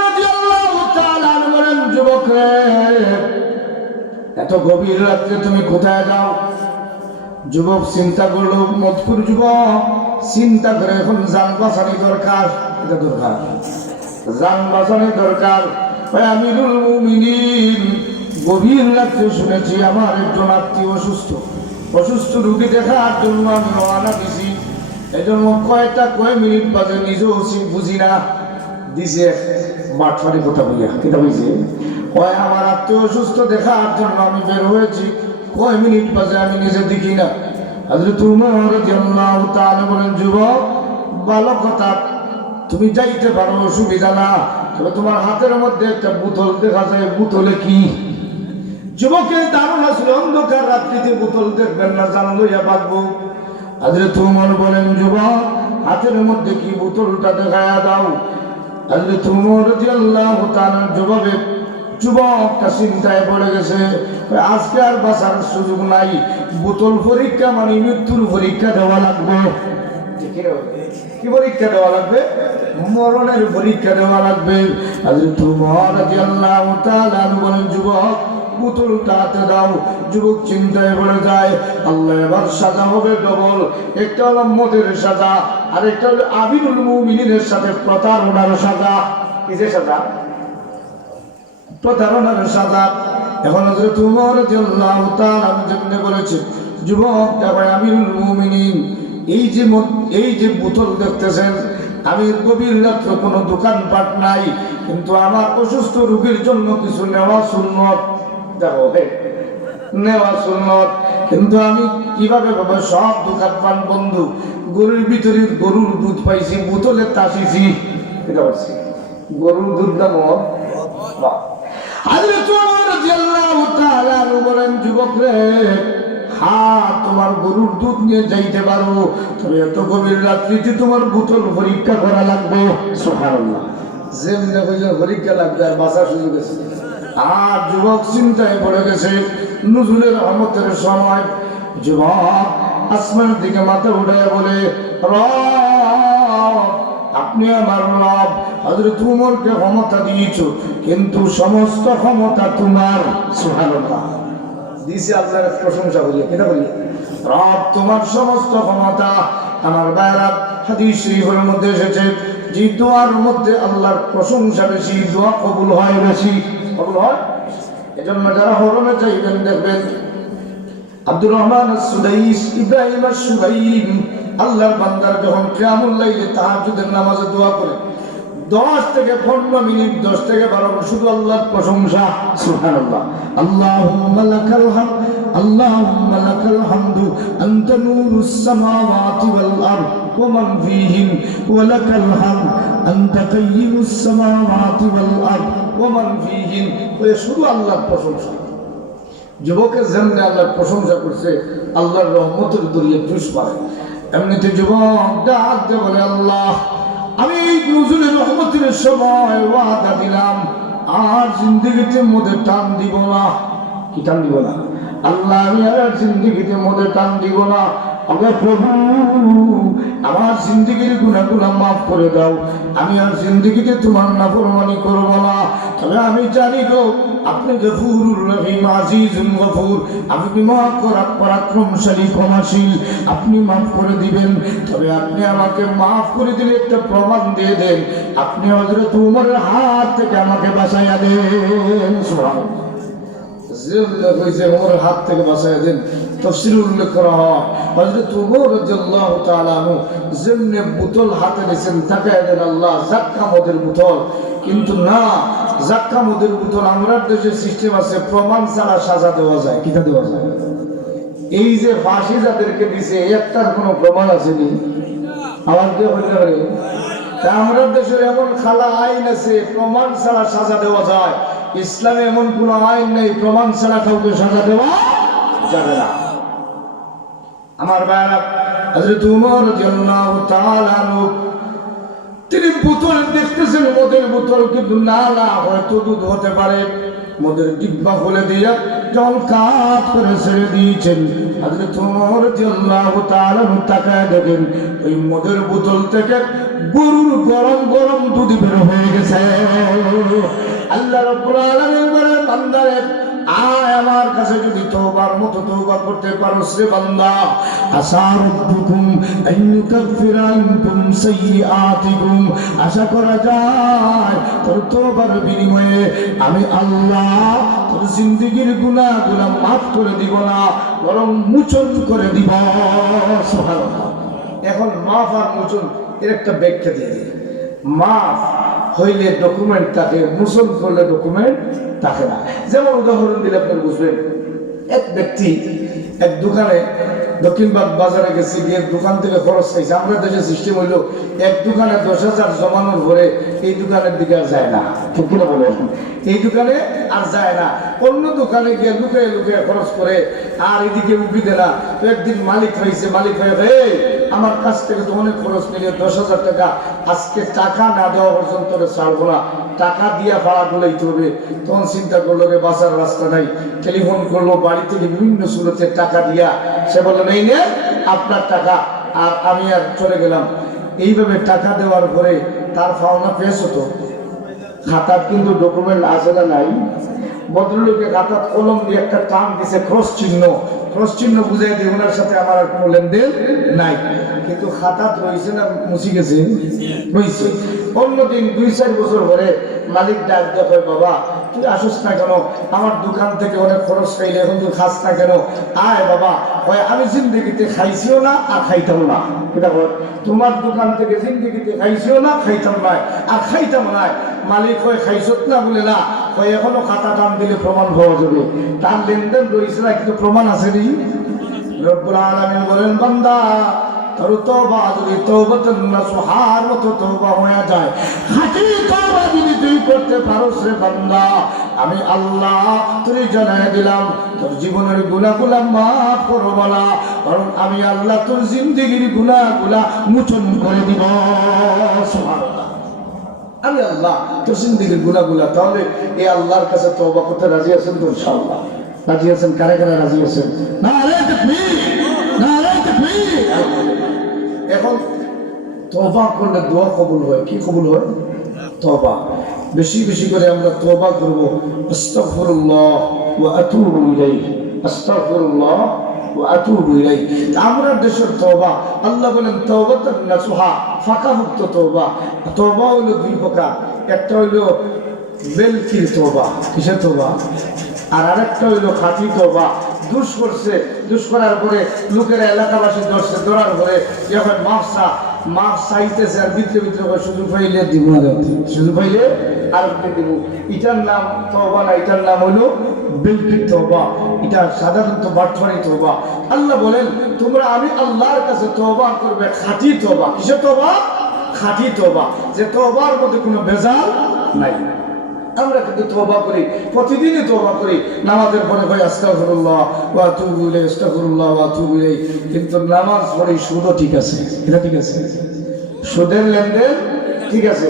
রাদিয়াল্লাহু তাআলা বলেন, যুবক রে এত গভীর রাত্রে তুমি কোথায় যাও? যুবক চিন্তা করলো, মদপুর যুবক চিন্তা করে এখন জান বাঁচানি দরকার। এটা দরকার, জান বাঁচানি দরকার। আমিরুল মুমিনিন গভীর রাত্রে শুনেছি আমার একজন আত্মীয় অসুস্থ রুগী দেখার জন্য আমি রওনা দিছি। এই জন্য কয় মিনিট বাজে নিজেও বুঝি না, দিছে মাঠফারি কথা বলিয়া। কেটা বলছে? কয় আমার আত্মীয় অসুস্থ দেখার জন্য আমি বের হয়েছি, কয় মিনিট বাজে আমি নিজে দেখি না। হযরত উমর রাদিয়াল্লাহু তাআলা বলেন, যুবক ভালো কথা, তুমি যাইতে পারো, অসুবিধা না, তবে তোমার হাতের মধ্যে একটা বোতল দেখা যায়, বোতলে কি? যুবকের ধারণা ছিল অন্ধকার রাত্রিতে বোতল দেখবেন না, জান লইয়া বাঁচবো। হযরত উমর বলেন, যুবক হাতের মধ্যে কি, বোতলটা দেখায়া দাও। হযরত উমর রাদিয়াল্লাহু তাআলা জবাবে যুবকটা চিন্তায় পড়ে গেছে, আজকে আর বাঁচার সুযোগ নাই, বোতল পরীক্ষা মানে মৃত্যুর পরীক্ষা দেওয়া লাগবে। কি পরীক্ষা দেওয়া লাগবে? মরণের পরীক্ষা দেওয়া লাগবে। হযরত উমর রাদিয়াল্লাহু তাআলা বলেন, যুবক বোতলটা হাতে দাও। যুবক চিন্তায় পড়ে যায়, আল্লাহ এবার সাজা হবে ডবল। একটা হলো মদের সাজা, আর একটা হলো আমিরুল মুমিনিনের সাথে প্রতারণার সাজা। কিসের সাজা? প্রতারণার সাজা। এখন হযরত উমর রাদিয়াল্লাহু তাআলা যেমনি বলেছে, যুবক ভাই আমিরুল মুমিনিন, এই যে বোতল দেখতেছেন, আমি গভীর রাত্রে কোনো দোকানপাট নাই, কিন্তু আমার অসুস্থ রোগীর জন্য কিছু নেওয়া সুন্নত। দেখো নেওয়া সুন্নত, কিন্তু আমি কিভাবে ভাবে সব দোকানপাট বন্ধ, গরুর ভিতরে গরুর দুধ পাইছি, বোতলে তাসিছি। এটা বলছি গরুর দুধ না মদ। হযরত ওমর রাদিয়াল্লাহু তাআলা বলেন, যুবক রে হ্যাঁ তোমার গরুর দুধ নিয়ে যাইতে পারো, তবে এত গভীর রাত্রিতে তোমার বোতল পরীক্ষা করা লাগবে। সুবহানাল্লাহ। যেমনি কইলে পরীক্ষা লাগবে, আর বাঁচার সুযোগ আছে। আর যুবক চিন্তায় পড়ে গেছে, নুজুলের রহমতের সময়। যুবক আসমানের দিকে মাথা উঠায় বলে, রব আপনি আমার রব, হযরত উমরকে ক্ষমতা দিয়েছো, কিন্তু সমস্ত ক্ষমতা তোমার। সুবহানাল্লাহ। দিছে আল্লাহর প্রশংসা বলি, কেন বলি? রব তোমার সমস্ত ক্ষমতা। আমার ভাইরা, হাদিস শরীফের মধ্যে এসেছে, যে দোয়ার মধ্যে আল্লাহর প্রশংসা বেশি, দোয়া কবুল হয় বেশি। কবুল হয়। এজন্য যারা হরমে চাইবেন দেখবেন আব্দুর রহমান সুদাইস, ইব্রাহিম সুদাইম, আল্লাহর বান্দার যখন কিয়ামুল লাইলে তাহাজ্জুদের নামাজে দোয়া করে 10 থেকে 15 মিনিট, 10 থেকে 12 মিনিট শুধু আল্লাহর প্রশংসা। সুবহানাল্লাহ। আল্লাহুম্মা লাকাল হামদ, আল্লাহুম্মা লাকাল হামদু, আনতা নূরুস সামাওয়াতি ওয়াল আরদ ওয়া মান ফীহিন, ওয়া লাকাল হামদ, আনতা কাইয়্যিমুস সামাওয়াতি ওয়াল আরদ ওয়া মান ফীহিন। ওই শুধু আল্লাহর প্রশংসা। যুবকের যেমনি আল্লাহর প্রশংসা করছে, আল্লাহর রহমতের দরিয়া জুস পারে। এমনিতে যুবক ডাক দিয়ে বলে, আল্লাহ আমি নজরুলের রহমতের সময় ওয়াদা দিলাম, আর জিন্দগিতে মধ্যে টান দিব না। কি টান দিব না? আল্লাহ আমি আর জিন্দগিতে মধ্যে টান দিব না। আমার প্রভু আমার জিন্দেগির গুনাহগুলো মাফ করে দাও, আমি আর জিন্দেগিতে তোমার নাফরমানি করব না। তবে আমি জানি গো আপনি গফুরুর রহিম, আজিজুল গফুর, আপনি মাফ করার পরাক্রমশালী, ক্ষমাশীল, আপনি মাফ করে দিবেন। তবে আপনি আমাকে মাফ করে দিলে একটা প্রমাণ দিয়ে দেন, আপনি হযরত উমরের হাত থেকে আমাকে বাঁচাইয়া দেন। সুবহানাল্লাহ, উমরের হাত থেকে বাঁচাইয়া দেন। তাফসীরে উল্লেখ করা হয় হযরত উমর রাদিয়াল্লাহু তাআলা আনহু যেমনি বোতল হাতে নিয়েছেন, তাকায় দেন আল্লাহ জাক্কা মদের বোতল, কিন্তু না, জাক্কা মদের বোতল আমরা দেশে সিস্টেম আছে, প্রমাণ ছাড়া সাজা দেওয়া যায়। কিটা দেওয়া যায়? এই যে ফাঁসি যাদেরকে দিছে একটার কোনো প্রমাণ আসেনি, আমার কে হইতে পারে? আমরা দেশের এমন খালা আইন আছে প্রমাণ ছাড়া সাজা দেওয়া যায়, ইসলামে এমন কোন আইন নেই প্রমাণ ছাড়া কাউকে সাজা দেওয়া যাবে না। আমার ভাইরা, হযরত উমর রাদিয়াল্লাহু তাআলা আনহু তিনি বোতল দেখতেছেন, মদের বোতল, কিন্তু না না হয়তো দুধ হতে পারে, মদের ডিব্বা খুলে দিয়ে জল কাপ করে ছেড়ে দিয়েছেন। হযরত উমর রাদিয়াল্লাহু তাআলা তাকায় দেখেন ওই মদের বোতল থেকে গরুর গরম গরম দুধ বের হয়ে গেছে। আল্লাহ রাব্বুল আলামিন বলেন, বান্দারে আয় আমার কাছে যদি তওবার মতো তওবা করতে পারো রে বান্দা, আসা রাব্বুকুম আন ইউকাফিরা আনকুম সাইয়্যাতিকুম, আশা করা যায় তোর তওবার বিনিময়ে আমি আল্লাহ তোর জিন্দেগীর গুনাহগুলো মাফ করে দিব না, বরং মোচন করে দিব। সুবহানাল্লাহ। এখন মাফ আর মোচন এর একটা ব্যাখ্যা দিয়ে দিই। মাফ হইলে ডকুমেন্ট থাকে, মোচন করলে ডকুমেন্ট থাকে না। যেমন উদাহরণ দিলে আপনি বুঝবেন, এক ব্যক্তি এক দোকানে দক্ষিণবাগ বাজারে গেছে, গিয়ে দোকান থেকে খরচ খাইছে। আমরা দেশের সিস্টেম হইলো এক দোকানে 10,000 জমানোর পরে এই দোকানের দিকে আর যায় না, ঠিক কিনা বলে? এই দোকানে আর যায় না, অন্য দোকানে গিয়ে লুকিয়ে লুকিয়ে খরচ করে, আর এদিকে উঠি দেয় না। তো একদিন মালিক হয়েছে, মালিক হয়ে আমার কাছ থেকে তো অনেক খরচ নিলে 10,000 টাকা, আজকে টাকা না দেওয়া পর্যন্ত ছাড়বো না, টাকা দিয়া ভাড়া গুলাইতে হবে। তখন চিন্তা করলো রে বাঁচার রাস্তা নাই, টেলিফোন করলো বাড়ি থেকে বিভিন্ন সুরতে টাকা দিয়া, সে বললো নেই নে আপনার টাকা, আর আমি আর চলে গেলাম। এইভাবে টাকা দেওয়ার পরে তার পাওনা পেশ হতো। খাতার কিন্তু ডকুমেন্ট আছে না নাই? ভদ্রলোকে খাতার কলম দিয়ে একটা টান দিছে, ক্রস চিহ্ন, ক্রস চিহ্ন বুঝাই দিয়ে ওনার সাথে আমার আর কোনো লেনদেন নাই, কিন্তু খাতাত রয়েছে না মুছি গেছে? রয়েছে। অন্যদিন 2-4 বছর পরে মালিক ডাক দেখো, বাবা তুই আসিস না কেন, আমার দোকান থেকে অনেক খরচ খাইলে, এখন তুই খাস না কেন? আয় বাবা, আমি জিন্দেগিতে খাইছিও না আর খাইতাম না। এটা তোমার দোকান থেকে জিন্দেগিতে খাইছিও না, খাইতাম না আর খাইতাম না। মালিক হয় খাইছত না বলে না, এখনো খাতা টান দিলে প্রমাণ পাওয়া যাবে তার লেনদেন রয়েছে না, কিন্তু প্রমাণ আছে নি। রব্বুল আলামিন বলেন, বান্দা তোর তওবা যদি তওবাতুন নাসুহার মতো তওবা হয়ে যায়, খাঁটি তওবা যদি তুই করতে পারোস রে বান্দা, আমি আল্লাহ তুই জানাই দিলাম তোর জীবনের গুনাহগুলো মাফ করব না, কারণ আমি আল্লাহ তোর জিন্দেগীর গুনাহগুলো মোচন করে দিব। সুবহানাল্লাহ। আমি আল্লাহ তোর জিন্দেগীর গুনাহগুলো, তাহলে এই আল্লাহর কাছে তওবা করতে রাজি আছেন তো? ইনশাআল্লাহ রাজি আছেন? কারে কারে রাজি আছেন? নারে তাকবীর, নারে তাকবীর। এখন তওবা করলে দোয়া কবুল হয়। কি কবুল হয়? তওবা। বেশি বেশি করে আমরা তওবা করব, আস্তাগফিরুল্লাহ ওয়া আতুবু ইলাইহি, আস্তাগফিরুল্লাহ ওয়া আতুবু ইলাইহি। আমরা দেশের তওবা, আল্লাহ বলেন তাওবাতুন নাসুহা, ফাঁকামুক্ত তওবা। তওবা হলো 2 প্রকার, একটা হলো বেলকির তওবা। কিসের তওবা? আর আরেকটা হইলো খাঁটি তওবা। দুষ করছে, দুষ করার পরে লোকের এলাকাবাসী ধরছে, ধরার পরে যখন মাফ চাইতেছে, আর ভিতরে ভিতরে সুযোগ পাইলে দিব না, সুযোগ পাইলে আর দিব। এটার নাম তওবা না, এটার নাম হইলো বেলকির তওবা। এটা সাধারণত বাটফারি তওবা। আল্লাহ বলেন তোমরা আমি আল্লাহর কাছে তওবা করবে খাঁটি তওবা। কিসের তওবা? খাঁটি তওবা, যে তওবার মধ্যে কোনো ভেজাল নাই। আমরা কিন্তু তওবা করি, প্রতিদিনই তওবা করি, নামাজের পরে কই আস্তাগফিরুল্লাহ ওয়া আতুবু ইলাইহি, আস্তাগফিরুল্লাহ ওয়া আতুবু ইলাইহি, কিন্তু নামাজ পড়ি সুদও ঠিক আছে। এটা ঠিক আছে? সুদের লেনদেন ঠিক আছে,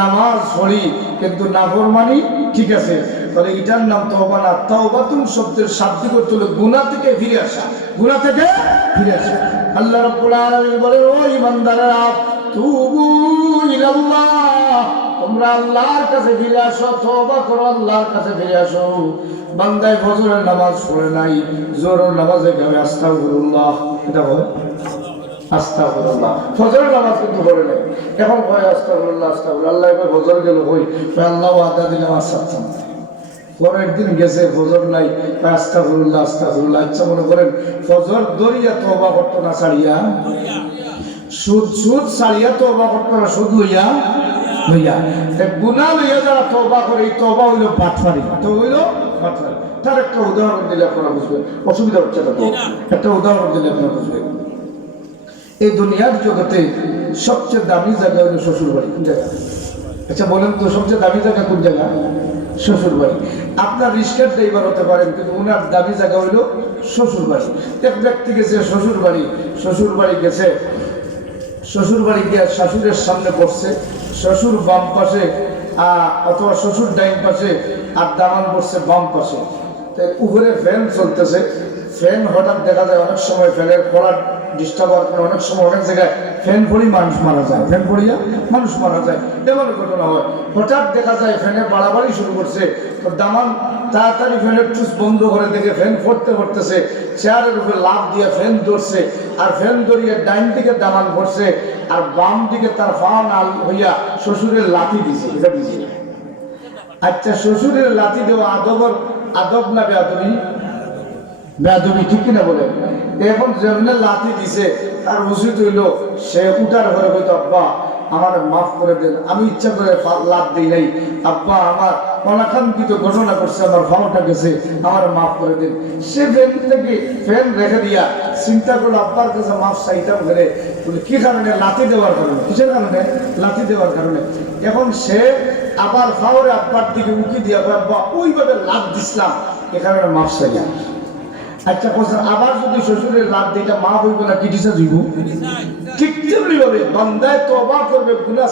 নামাজ পড়ি কিন্তু নাফরমানি ঠিক আছে, তাহলে এটার নাম তওবা না। তাওবাতুন শব্দের শাব্দিক অর্থ হলো গুনাহ থেকে ফিরে আসা, গুনাহ থেকে ফিরে আসা। আল্লাহ রাব্বুল আলামিন বলেন, ও ঈমানদারেরা, তুবু ইলাল্লাহ, তোমরা আল্লাহর কাছে ফিরে আসো, তওবা করো, আল্লাহর কাছে ফিরে আসো। বান্দায় ফজরের নামাজ পড়ে নাই, জোহরের নামাজে গাবে আস্তাগফিরুল্লাহ, এটা বলে আস্তাগফিরুল্লাহ, ফজরের নামাজ কিন্তু পড়ে নাই, এখন কয় আস্তাগফিরুল্লাহ আস্তাগফিরুল্লাহ। আল্লাহ কয় ফজর গেল কই, আল্লাহ ওয়াদা দিলাম আসাচ্ছাম। পরের দিন গেছে ফজর নাই, আস্তাগফিরুল্লাহ আস্তাগফিরুল্লাহ। আচ্ছা মনে করেন ফজর দরিয়া তওবা করতো না ছাড়িয়া, সুদ ছাড়িয়া তওবা করতো না, সুদ লইয়া গুনাহ লইয়া যারা তওবা করে, এই তওবা হইল বাটফারি, তো হইল বাটফারি। তার একটা উদাহরণ দিলে আপনারা বুঝবেন, অসুবিধা হচ্ছে না তো, একটা উদাহরণ দিলে আপনারা বুঝবেন। এই দুনিয়ার জগতে সবচেয়ে দামি জায়গা হইল শ্বশুর বাড়ি। কোন জায়গা? আচ্ছা বলেন তো, সবচেয়ে দামি জায়গা কোন জায়গা? শ্বশুর বাড়ি। আপনার রিস্কার ড্রাইভার হতে পারেন, কিন্তু ওনার দামি জায়গা হইল শ্বশুর বাড়ি। এক ব্যক্তি গেছে শ্বশুর বাড়ি গেছে, শ্বশুর বাড়ি গিয়ে শাশুড়ের সামনে বসছে, শ্বশুর বাম পাশে অথবা শ্বশুর ডাইন পাশে, আর দামান বসছে বাম পাশে। উপরে ফ্যান চলতেছে, ফ্যান হঠাৎ দেখা যায় অনেক সময় ফ্যানের কলার ডিস্টার্ব হওয়ার কারণে অনেক সময় অনেক জায়গায় ফ্যান পড়ি মানুষ মারা যায়, ফ্যান পড়িয়া মানুষ মারা যায়, এমন ঘটনা হয়। হঠাৎ দেখা যায় ফ্যানের বাড়াবাড়ি শুরু করছে, তো দামান তাড়াতাড়ি ফ্যানের চুস বন্ধ করে দেখে ফ্যান পড়তেছে, চেয়ারের উপরে লাফ দিয়ে ফ্যান ধরছে, আর ফ্যান ধরিয়ে ডাইন দিকে দামান পড়ছে, আর বাম দিকে তার ফান আল হইয়া শ্বশুরের লাথি দিছে। এটা দিছে। আচ্ছা, শ্বশুরের লাথি দেওয়া আদব না বেয়াদবি? বেয়াদবি, ঠিক কিনা বলে? এখন যেমন লাথি দিছে, তার উচিত হইল সে উঠার ঘরে হইতো, আব্বা আমার মাফ করে দেন, আমি ইচ্ছা করে লাভ দিই নাই, আব্বা আমার অনাকাঙ্ক্ষিত ঘটনা করছে, আমার ভাওটা গেছে, আমার মাফ করে দেন। সে ফ্যান থেকে ফ্যান রেখে দিয়া চিন্তা করলো আব্বার কাছে মাফ চাইতাম করে, কি কারণে? লাথি দেওয়ার কারণে। কিসের কারণে? লাথি দেওয়ার কারণে। এখন সে আবার ফাওরে আব্বার দিকে উকি দিয়া, আব্বা ওইভাবে লাভ দিছিলাম, এ কারণে মাফ চাইলাম। আচ্ছা কোথাও আবার যদি শ্বশুরের লাভ দিটা মা হইব না, কিটিসা দিব? ঠিক তেমনি ভাবে বান্দায় তওবা করবে গুনাহ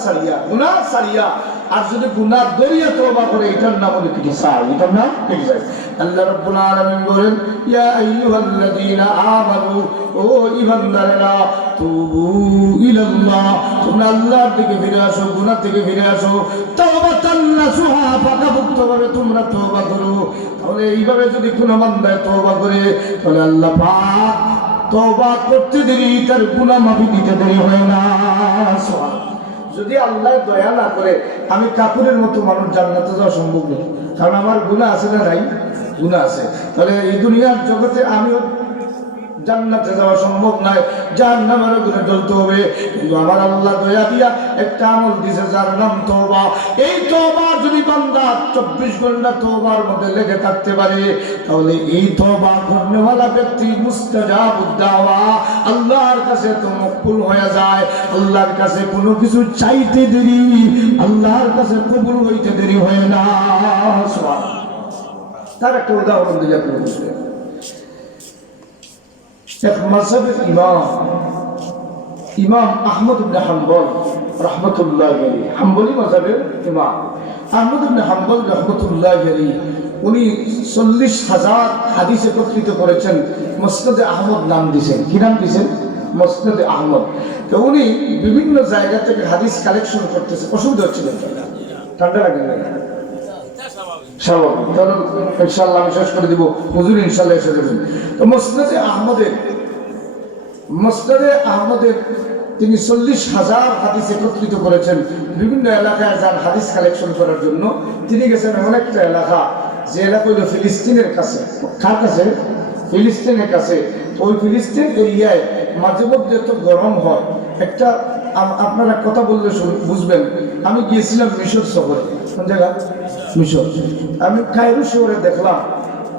ছাড়িয়া, আর যদি গুনাহ দরিয়া তওবা করে, এটার নাম হলো কিটিসা, এটার নাম কিটিসা। আল্লাহ রাব্বুল আলামিন বলেন, ইয়া আইয়ুহাল্লাযীনা আমানু, ও ঈমানদারেরা, তুবু ইলাল্লাহ, তোমরা আল্লাহর দিকে ফিরে আসো, গুনাহ থেকে ফিরে আসো, তাওবাতান নাসুহা, পাকাপোক্তভাবে তোমরা তওবা করো। তাহলে এইভাবে যদি কোনো বান্দায় তওবা করে, তাহলে আল্লাহ পাক তওবা করতে দেরি, তার গুনাহ মাফি দিতে দেরি হয় না। যদি আল্লাহ দয়া না করে, আমি কাপুরের মতো মানুষ জান্নাতে যাওয়া সম্ভব নেই, কারণ আমার গুনাহ আছে না নাই? গুনাহ আছে। তাহলে এই দুনিয়ার জগতে আমিও জান্নাতে যাওয়া সম্ভব নয়, জাহান্নামের আগুনে জ্বলতে হবে। কিন্তু আমার আল্লাহ দয়া দিয়া একটা আমল দিয়েছে, যার নাম তওবা। এই তওবা যদি বান্দা 24 ঘন্টা তওবার মধ্যে লেগে থাকতে পারে, তাহলে এই তওবা করনেওয়ালা ব্যক্তি মুস্তাজাবুদ দাওয়া, আল্লাহর কাছে তো মকবুল হয়ে যায়। আল্লাহর কাছে কোনো কিছু চাইতে দেরি, আল্লাহর কাছে কবুল হইতে দেরি হয় না। সুবহানাল্লাহ। তার একটা উদাহরণ দিলে আপনি বুঝবেন। এক মাযহাবের ইমাম আহমদ ইবনে হাম্বল রাহমাতুল্লাহি আলাইহি, হাম্বলি মাযহাবের ইমাম আহমদ ইবনে হাম্বল রাহমাতুল্লাহি আলাইহি, উনি 40,000 হাদিস একত্রিত করেছেন, মুসনাদে আহমদ নাম দিয়েছেন। কি নাম দিয়েছেন? মুসনাদে আহমদ। তো উনি বিভিন্ন জায়গা থেকে হাদিস কালেকশন করতেছে। অসুবিধা হচ্ছে না? ঠান্ডা লাগে না? স্বাভাবিক। তাহলে ইনশাআল্লাহ আমি শেষ করে দিব, হুজুর ইনশাআল্লাহ এসে যাবেন। তো মুসনাদে আহমদের তিনি 40,000 হাদিস একত্রিত করেছেন। বিভিন্ন এলাকায় যান হাদিস কালেকশন করার জন্য। তিনি গেছেন এমন একটা এলাকা, যে এলাকা হইল ফিলিস্তিনের কাছে। কার কাছে? ফিলিস্তিনের কাছে। ওই ফিলিস্তিন এরিয়ায় মাঝে মধ্যে এত গরম হয়। একটা আপনারা কথা বললে বুঝবেন, আমি গিয়েছিলাম মিশর সফরে। কোন জায়গা? মিশর। আমি কায়রো শহরে দেখলাম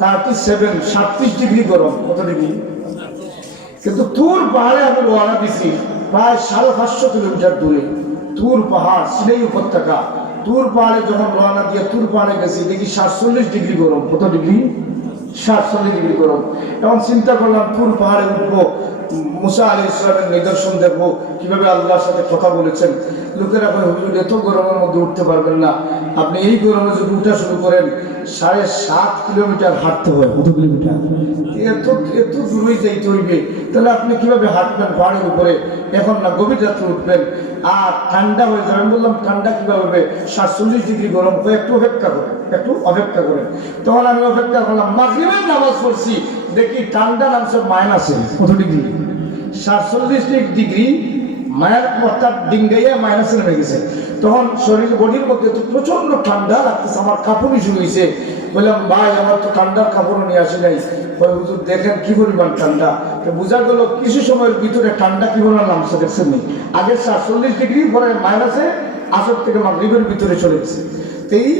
37 ডিগ্রি গরম। কত ডিগ্রি? কিন্তু তুর পাহাড়ে আমি রওনা দিছি, প্রায় 550 কিলোমিটার দূরে তুর পাহাড়, সিনাই উপত্যকা। তুর পাহাড়ে যখন রওনা দিয়ে তুর পাহাড়ে গেছি, দেখি 47 ডিগ্রি গরম। কত ডিগ্রি? 47 ডিগ্রি গরম। এখন চিন্তা করলাম তুর পাহাড়ে উঠবো, মুসা আলাইহিস সালামের নিদর্শন দেখবো, কিভাবে আল্লাহর সাথে কথা বলেছেন। লোকেরা কয় হুজুর এত গরমের মধ্যে উঠতে পারবেন না, আপনি এই গরমে যদি উঠা শুরু করেন 7.5 কিলোমিটার হাঁটতে হয়। কত কিলোমিটার? এত এত দূরেই যাইতে হইবে, তাহলে আপনি কিভাবে হাঁটবেন পাহাড়ের উপরে? এখন না, গভীর রাত্রে উঠবেন আর ঠান্ডা হয়ে যাবে। আমি বললাম ঠান্ডা কিভাবে হবে? 47 ডিগ্রি গরম, একটু অপেক্ষা করেন, একটু অপেক্ষা করেন। তখন আমি অপেক্ষা করলাম, মাগরিবের নামাজ পড়ছি, দেখি ঠান্ডা নামছে মাইনাসে। কত ডিগ্রি? 47 ডিগ্রি মায়ের অর্থাৎ ডিঙ্গাইয়া মাইনাসে নেমে গেছে। তখন শরীর বডির মধ্যে তো প্রচন্ড ঠান্ডা লাগতেছে, আমার কাপড়ই শুরু হয়েছে। বললাম ভাই আমার তো ঠান্ডার কাপড়ও নিয়ে আসি নাই। হুজুর দেখেন কি পরিমাণ ঠান্ডা। তো বোঝা গেল কিছু সময়ের ভিতরে ঠান্ডা কি পরিমাণ নামছে, দেখছেন নি? আগে 47 ডিগ্রি, পরে মাইনাসে আসর থেকে মাগরিবের ভিতরে চলে গেছে। তো এই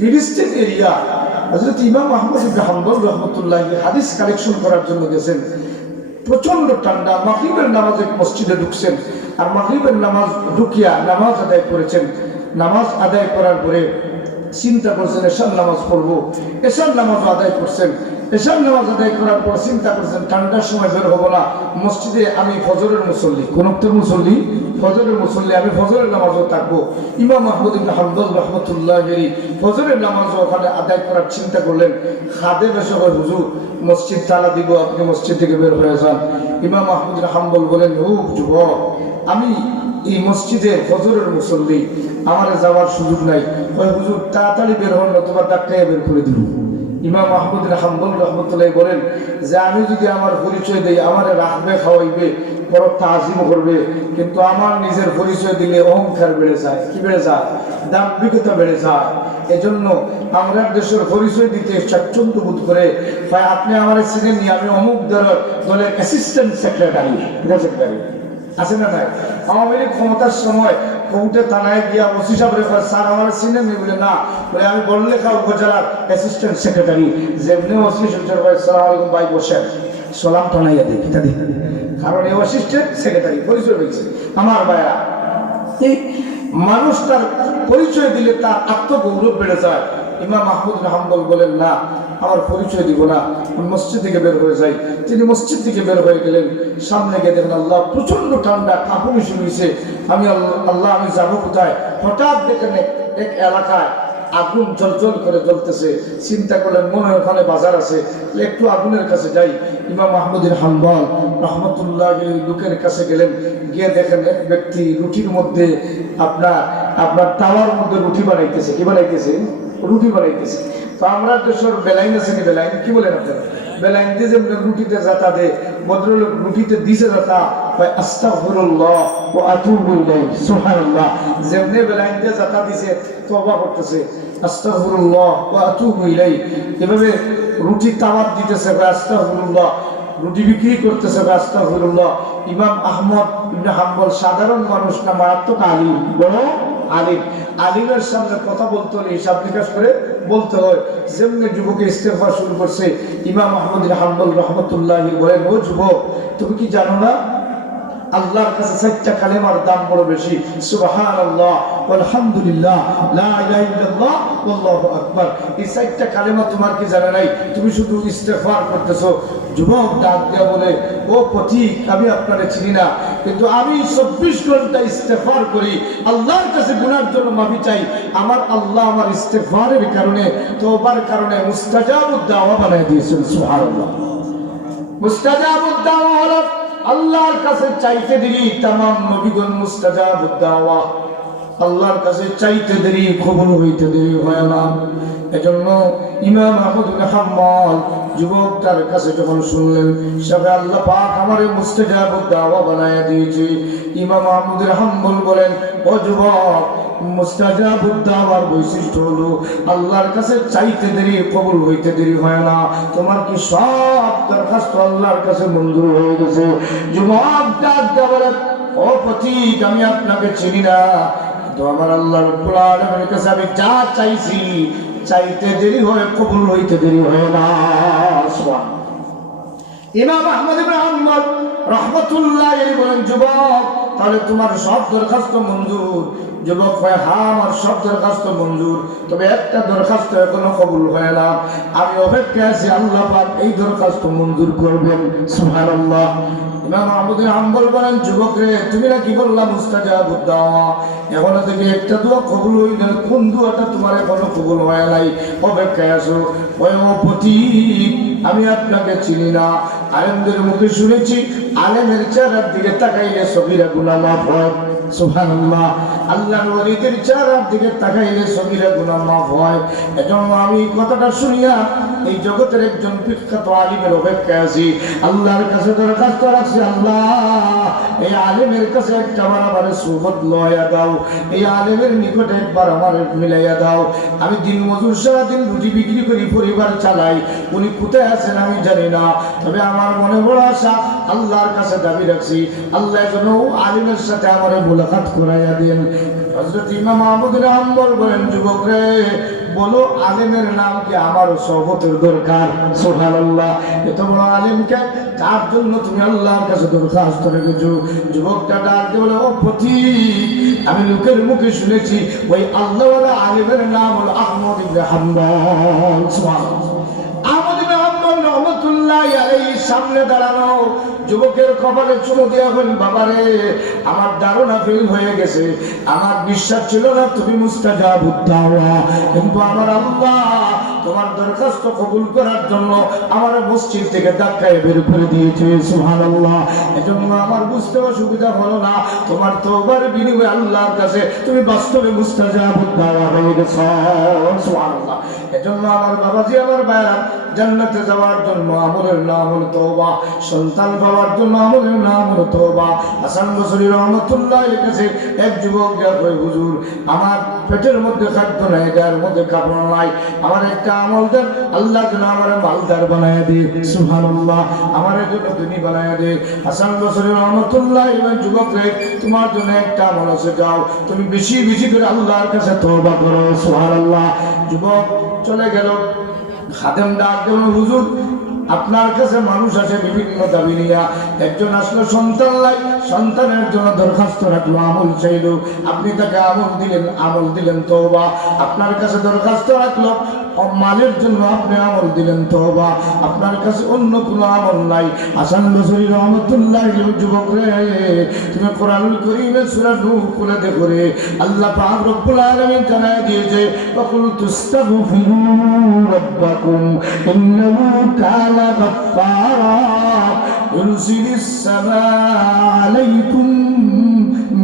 ফিলিস্তিন এরিয়া হযরত ইমাম আহমদ ইবনে হাম্বল রাহমাতুল্লাহ হাদিস কালেকশন করার জন্য গেছেন। প্রচন্ড ঠান্ডা, মাগরিবের নামাজে মসজিদে ঢুকছেন, আর মাগরিবের নামাজ ঢুকিয়া নামাজ আদায় করেছেন। নামাজ আদায় করার পরে চিন্তা করছেন এশার নামাজ পড়বো, এশার নামাজ আদায় করছেন। এশার নামাজ আদায় করার পর চিন্তা করছেন ঠান্ডার সময় বের হবো না, মসজিদে আমি ফজরের মুসল্লি, কোন ওয়াক্তের মুসল্লি? ফজরের মুসল্লি, আমি ফজরের নামাজও থাকবো। ইমাম আহমদ ইবনে হাম্বল রাহমাতুল্লাহ আলাইহি ফজরের নামাজও ওখানে আদায় করার চিন্তা করলেন। খাদেম এসে বলে হুজুর মসজিদ তালা দিব, আপনি মসজিদ থেকে বের হয়ে যান। ইমাম আহমদ ইবনে হাম্বল বলেন, ও যুবক, আমি এই মসজিদের ফজরের মুসল্লি, আমার যাওয়ার সুযোগ নাই। ওই হুজুর তাড়াতাড়ি বের হন, নতুবা ধাক্কায় বের করে দিব। ইমাম আহমদ ইবনে হাম্বল রাহমাতুল্লাহ বলেন যে আমি যদি আমার পরিচয় দেই, আমার রাখবে, খাওয়াইবে, বড় তাজিম করবে, কিন্তু আমার নিজের পরিচয় দিলে অহংকার বেড়ে যায়। কি বেড়ে যায়? দাম্ভিকতা বেড়ে যায়। এজন্য আমরা দেশের পরিচয় দিতে স্বাচ্ছন্দ্য বোধ করে ভাই আপনি আমার চিনেননি, আমি অমুক দলের অ্যাসিস্ট্যান্ট সেক্রেটারি। সেক্রেটারি আছে না নাই? আওয়ামী লীগ ক্ষমতার সময় কোর্টে থানায় গিয়া ওসি সাহেব রেফার স্যার আমার চিনেন নি? বলে না। বলে আমি বললেখা উপজেলার অ্যাসিস্ট্যান্ট সেক্রেটারি। যেমনি ওসি সাহেব সালাম আলাইকুম ভাই বসেন, সালাম টানাইয়া দিই ইত্যাদি। কারণ এই অ্যাসিস্ট্যান্ট সেক্রেটারি পরিচয় পেয়েছে। আমার ভাইয়া, এই মানুষ তার পরিচয় দিলে তার আত্মগৌরব বেড়ে যায়। ইমাম আহমদ ইবনে হাম্বল বলেন না, আমার পরিচয় দিব না, আমি মসজিদ থেকে বের হয়ে যাই। তিনি মসজিদ থেকে বের হয়ে গেলেন। সামনে গিয়ে দেখেন আল্লাহ প্রচন্ড ঠান্ডা, কাঁপুনি শুরু হয়েছে। আমি আল্লাহ আমি যাবো কোথায়? হঠাৎ দেখেন এক এলাকায় আগুন জল করে জ্বলতেছে। চিন্তা করলেন মনে হয় ওখানে বাজার আছে, একটু আগুনের কাছে যাই। ইমাম আহমদ ইবনে হাম্বল রাহমাতুল্লাহ লোকের কাছে গেলেন। গিয়ে দেখেন এক ব্যক্তি রুটির মধ্যে আপনার তাওয়ার মধ্যে রুটি বানাইতেছে। কি বানাইতেছে? রুটি বানাইতেছে। তো আমরা দেশের বেলাইন আছে, বেলাইন কি বলেন আপনারা? বেলাইন দিয়ে যে রুটিতে যাতা দে, ভদ্রলোক রুটিতে দিছে যাতা আস্তাগফিরুল্লাহ ওয়া আতুবু ইলাইহি, সুবহানাল্লাহ। যেমনি বেলাইন দিয়ে যাতা দিছে তওবা করতেছে, আস্তাগফিরুল্লাহ ওয়া আতুবু ইলাইহি। এভাবে রুটি তাওয়াত দিতেছে, আস্তাগফিরুল্লাহ। রুটি বিক্রি করতেছে, আস্তাগফিরুল্লাহ। ইমাম আহমদ ইবনে হাম্বল সাধারণ মানুষ না, মারাত্মক আলিম, বড় আলিম। আলিমের সামনে কথা বলতে হলে হিসাব নিকাশ করে বলতে হয়। যেমনি যুবকে ইস্তেগফার শুরু করছে, ইমাম আহমদ ইবনে হাম্বল রাহমাতুল্লাহ বলেন, ও যুবক, তুমি কি জানো না আল্লাহর কাছে 4টা কালেমার দাম বড় বেশি? সুবহানাল্লাহ, আলহামদুলিল্লাহ, লা ইলাহা ইল্লাল্লাহ, আল্লাহু আকবার। এই 4টা কালেমা তোমার কি জানা নাই? তুমি শুধু ইস্তেগফার করতেছো। যুবক ডাক দিয়া বলে, ও পথিক, আমি আপনারে চিনি না, কিন্তু আমি 24 ঘন্টা ইস্তেগফার করি, আল্লাহর কাছে গুনার জন্য মাফি চাই। আমার আল্লাহ আমার ইস্তেগফারের কারণে, তওবার কারণে মুস্তাজাবুদ দাওয়া বানায় দিয়েছেন। সুবহানাল্লাহ। মুস্তাজাবুদ দাওয়া হলো আল্লাহর কাছে চাইতে দেরি তামাম নবীগণ মুস্তাজাবুদ দাওয়া, আল্লাহর কাছে চাইতে দেরি কবুল হইতে দেরি হয় না। এজন্য ইমাম আহমদ ইবনে হাম্বল যুবক তার কাছে যখন শুনলেন সবে আল্লাহ পাক আমারে মুস্তাজাবুদ দাওয়া বানায়া দিয়েছে, ইমাম আহমদ ইবনে হাম্বল বলেন, ও যুবক, মুস্তাজাবুদ দাওয়ার বৈশিষ্ট্য হলো আল্লাহর কাছে চাইতে দেরি কবুল হইতে দেরি হয় না। তোমার কি সব দরখাস্ত আল্লাহর কাছে মঞ্জুর হয়ে গেছে? যুবক ডাক দিয়া বলে, ও পথিক, আমি আপনাকে চিনি না, তো আমার আল্লাহ রাব্বুল আলামিনের কাছে আমি যা চাইছি চাইতে দেরি হয়, কবুল হইতে দেরি হয় না। ইমাম আহমদ ইবনে হাম্বল রাহমাতুল্লাহ আলাইহি বলেন, যুবক, তাহলে তোমার সব দরখাস্ত মঞ্জুর? যুবক হয়, হ্যাঁ আমার সব দরখাস্ত মঞ্জুর, তবে একটা দরখাস্ত এখনো কবুল হয় না। আমি অপেক্ষায় আছি, আল্লাহ পাক এই দরখাস্ত মঞ্জুর করবেন। সুবহানাল্লাহ। ইমাম আহমদ বিন হাম্বল বলেন, যুবক রে, তুমি না কি বললা মুস্তাজাবুদ দাওয়া, এখনো থেকে একটা দোয়া কবুল হই না, কোন দোয়াটা তোমার এখনো কবুল হয় নাই, অপেক্ষায় আছো। ওই পথিক, আমি আপনাকে চিনি না, আলেমদের মুখে শুনেছি আলেমের চেহারার দিকে তাকাইলে সগীরা গুনাহ মাফ হয়। সুবহানাল্লাহ। আল্লাহর ওলিদের চেহারার দিকে তাকাইলে সগীরা গুনাহ মাফ হয়। এজন্য আমি কথাটা শুনিয়া এই জগতের একজন বিখ্যাত আলিমের অপেক্ষায় আছি। আল্লাহর কাছে দরখাস্ত রাখছি, আল্লাহ এই আলেমের কাছে একবার আমার সুবত লয়া দাও, এই আলেমের নিকটে একবার আমার মিলাইয়া দাও। আমি দিন মজুর, সারাদিন রুটি বিক্রি করি, পরিবার চালাই, উনি কোথায় আছেন আমি জানি না, তবে আমার মনে বড় আশা, আল্লাহর কাছে দাবি রাখছি, আল্লাহ যেন আলিমের সাথে আমার মুলাকাত করাইয়া দেন। হযরত ইমাম আহমদ বিন হাম্বল বলেন, যুবক রে, বলো আলেমের নাম কি, আমার সহবতের দরকার। সুবহানাল্লাহ। এত বড় আলেমকে, তার জন্য তুমি আল্লাহর কাছে দরখাস্ত রেখেছো। যুবকটা ডাক দিয়ে বলে, ও পথিক, আমি লোকের মুখে শুনেছি ওই আল্লাহওয়ালা আলেমের নাম হলো আহমদ ইবনে হাম্বল। সুবহানাল্লাহ। আহমদ ইবনে হাম্বল রাহমাতুল্লাহি আলাইহির সামনে দাঁড়ানো যুবকের কপালে চুমু দিয়া বলেন, বাবারে, আমার ধারণা ফেল হয়ে গেছে, আমার বিশ্বাস ছিল না তুমি মুস্তাজাবুদ দাওয়া, কিন্তু আমার আল্লাহ তোমার দরখাস্ত কবুল করার জন্য আমার মসজিদ থেকে ধাক্কায় বের করে দিয়েছে। সুবহানাল্লাহ। এজন্য আমার বুঝতে অসুবিধা হলো না, তোমার তওবার বিনিময়ে আল্লাহর কাছে তুমি বাস্তবে মুস্তাজাবুদ দাওয়া হয়ে গেছো। সুবহানাল্লাহ। এজন্য আমার বাবাজি, আমার ভাইরা, জান্নাতে যাওয়ার জন্য আমলের নাম হলো তওবা, সন্তান পাওয়ার জন্য আমলের নাম হলো তওবা। হাসান বসরি রাহমাতুল্লাহির কাছে এক যুবক গিয়ে কয়, হুজুর, আমার পেটের মধ্যে খাদ্য নাই, গায়ের মধ্যে কাপড় নাই, আমার একটা আমল দেন, আল্লাহ যেন আমার মালদার বানায় দে। সুবহানাল্লাহ। আমার জন্য ধনী বানায় দে। হাসান বসরি রাহমাতুল্লাহি ওই যুবক রে, তোমার জন্য একটা আমল আছে, যাও তুমি বেশি বেশি করে আল্লাহর কাছে তওবা করো। সুবহানাল্লাহ। যুবক চলে গেল। খাদেম ডাক দিল, হুজুর, আপনার কাছে মানুষ আছে বিভিন্ন দাবি নিয়া, একজন আসলো সন্তান লাই, সন্তানের জন্য দরখাস্ত রাখলো, আমল চাইলো, আপনি তাকে আমল দিলেন তওবা। আপনার কাছে দরখাস্ত রাখলো মালের জন্য, আপনি আমল দিলেন তওবা। আপনার কাছে অন্য কোনো আমল নাই। হাসান বসরি রাহমাতুল্লাহি আলাইহি, যুবক রে, তুমি কোরআনুল কারীমে সূরা নূহ খুলে দেখো রে, আল্লাহ পাক রব্বুল আলামিন জানায় দিয়েছে, ওয়াকুল তুস্তাগফিরু রাব্বাকুম ইন্নাহু কানা গাফফারা ইউরসিলিস সামাআ আলাইকুম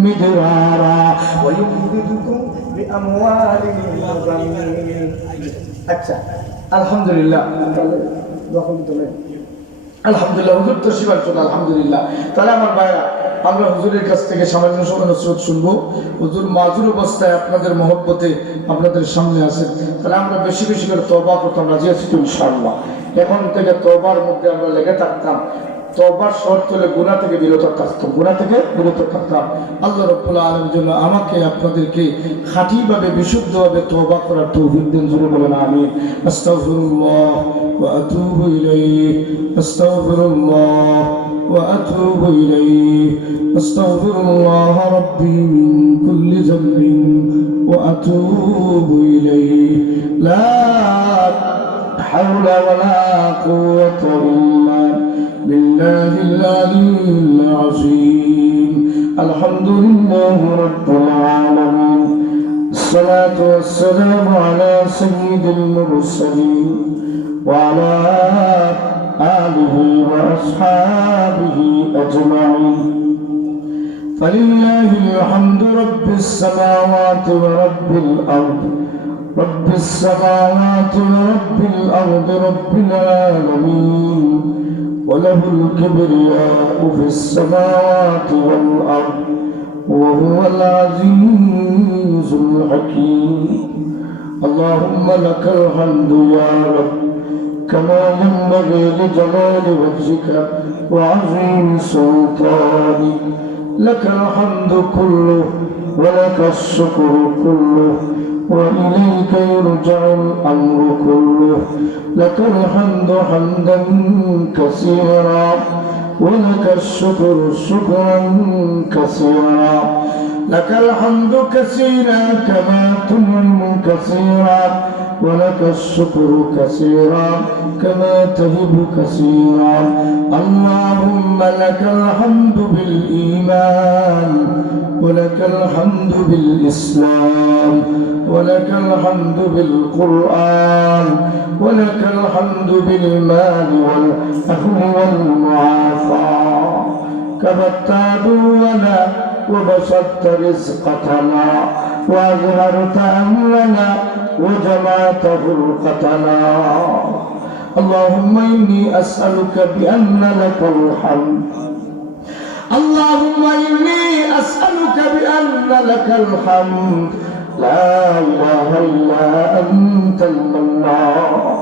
মিদরারা ওয়া ইউমদিদুকুম বিআমওয়ালিন ওয়া বানিন। আচ্ছা, আলহামদুলিল্লাহ। আলহামদুলিল্লাহ, হুজুর তো শিবার চল, আলহামদুলিল্লাহ। তাহলে আমার ভাইরা, আমরা হুজুরের কাছ থেকে সামান্য সময় নসিহত শুনবো। হুজুর মাজুর অবস্থায় আপনাদের মহব্বতে আপনাদের সামনে আছে, তাহলে আমরা বেশি বেশি করে তওবা করতাম। রাজি আছি তো ইনশাআল্লাহ? এখন থেকে তওবার মধ্যে আমরা লেগে থাকতাম। তওবার শর্ত হলে গুনাহ থেকে বিরত থাকতাম, গুনাহ থেকে বিরত থাকতাম। আল্লাহ রাব্বুল আলামিন যেন আমাকে আপনাদেরকে খাঁটিভাবে বিশুদ্ধভাবে তওবা করার তৌফিক দেন। জোরে বলেন আমিন। আস্তাগফিরুল্লাহ ওয়া আতুবু ইলাইহি, আস্তাগফিরুল্লাহ ওয়া আতুবু ইলাইহি, আস্তাগফিরুল্লাহ রাব্বি মিন কুল্লি যামবিন ওয়া আতুবু ইলাইহি, লা হাওলা ওয়ালা কুওয়াতা ইল্লা بالله العلي العظيم. الحمد لله رب العالمين، الصلاة والسلام على سيد المرسلين وعلى آله وأصحابه أجمعين. فلله الحمد رب السماوات ورب الأرض، رب السماوات ورب الأرض رب العالمين، وله الكبرياء في السماوات والأرض وهو العزيز الحكيم. اللهم لك الحمد يا رب كما ينبغي لجلال وجهك وعظيم سلطانك. لك الحمد كله ولك الشكر كله وإليك يرجع الأمر كله. لك الحمد حمدا كثيرا ولك الشكر شكرا كثيرا. لك الحمد كثيرا كما تنعم كثيرا ولك الشكر كثيرا كما تهب كثيرا اللهم لك الحمد بالإيمان ولك الحمد بالإسلام ولك الحمد بالقرآن ولك الحمد بالمال والعفو والمعافاة كبت عدونا وبسطت رزقتنا وأظهرت أمرنا وجمعت فرقتنا اللهم إني أسألك بأن لك الحمد اللهم إني أسألك بأن لك الحمد لا إله إلا أنت المنان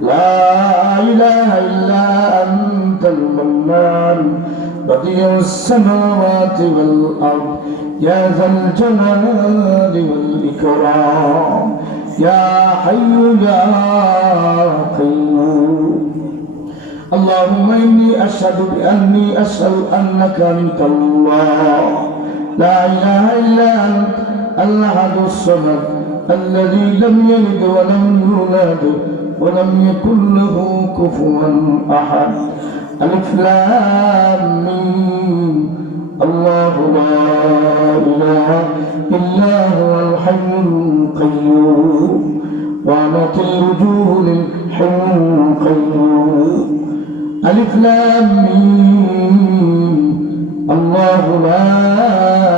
لا إله إلا أنت المنان بديع السماوات والأرض يا ذا الجلال والإكرام يا حي يا قيوم اللهم إني أشهد بأني أشهد أنك أنت الله لا إله إلا أنت الأحد الصمد الذي لم يلد ولم يولد ولم يكن له كفوا أحد ألف لام ميم الله لا إله إلا هو الحي القيوم وعنت الوجوه للحي القيوم ألف لام ميم الله لا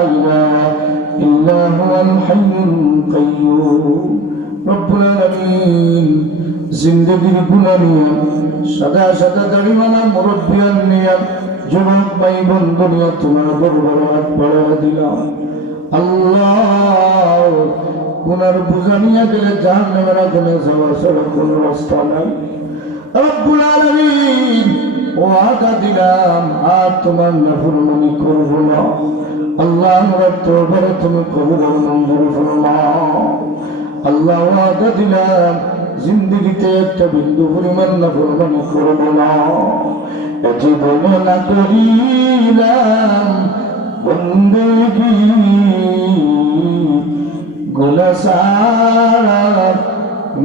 إله إلا هو الحي القيوم رب العالمين জিন্দগির গুনাহ নিয়ে সদা সদা দাড়িওয়ালা মুরব্বিয়ান নিয়ে যুবক ভাই বন্ধু নিয়ে তোমার দরবারে হাত বাড়িয়ে দিলাম আল্লাহ গুনার বোঝা নিয়ে গেলে জাহান্নামের আগুনে যাওয়া ছাড়া কোনো রাস্তা নাই রব্বুল আলামিন ওয়াদা দিলাম আর তোমার নাফরমানি করব না আল্লাহ আমার দরবারে তুমি কবুল মঞ্জুর ফরমাও আল্লাহ ওয়াদা দিলাম জিন্দগিতে একটা বিন্দু পরিমাণ নাফরমানি করব না জীবনে না করিলাম বন্দেগি গুনাহ ছাড়া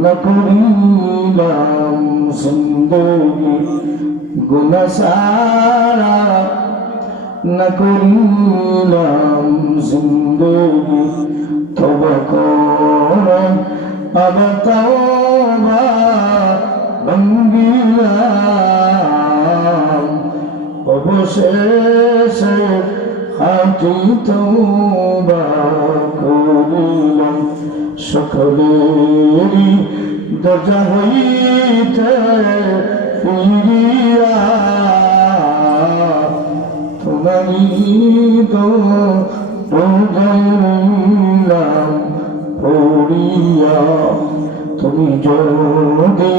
না করিলাম জিন্দগি গুনাহ ছাড়া না করিলাম জিন্দগি তওবা করে আবার তওবা ভাঙ্গিলাম অবশেষে খাঁটি তওবা করিলাম সকলেরই দরজা হইতে ফিরিয়া তোমারই তো রোজাইলাম পড়িয়া তুমি যদি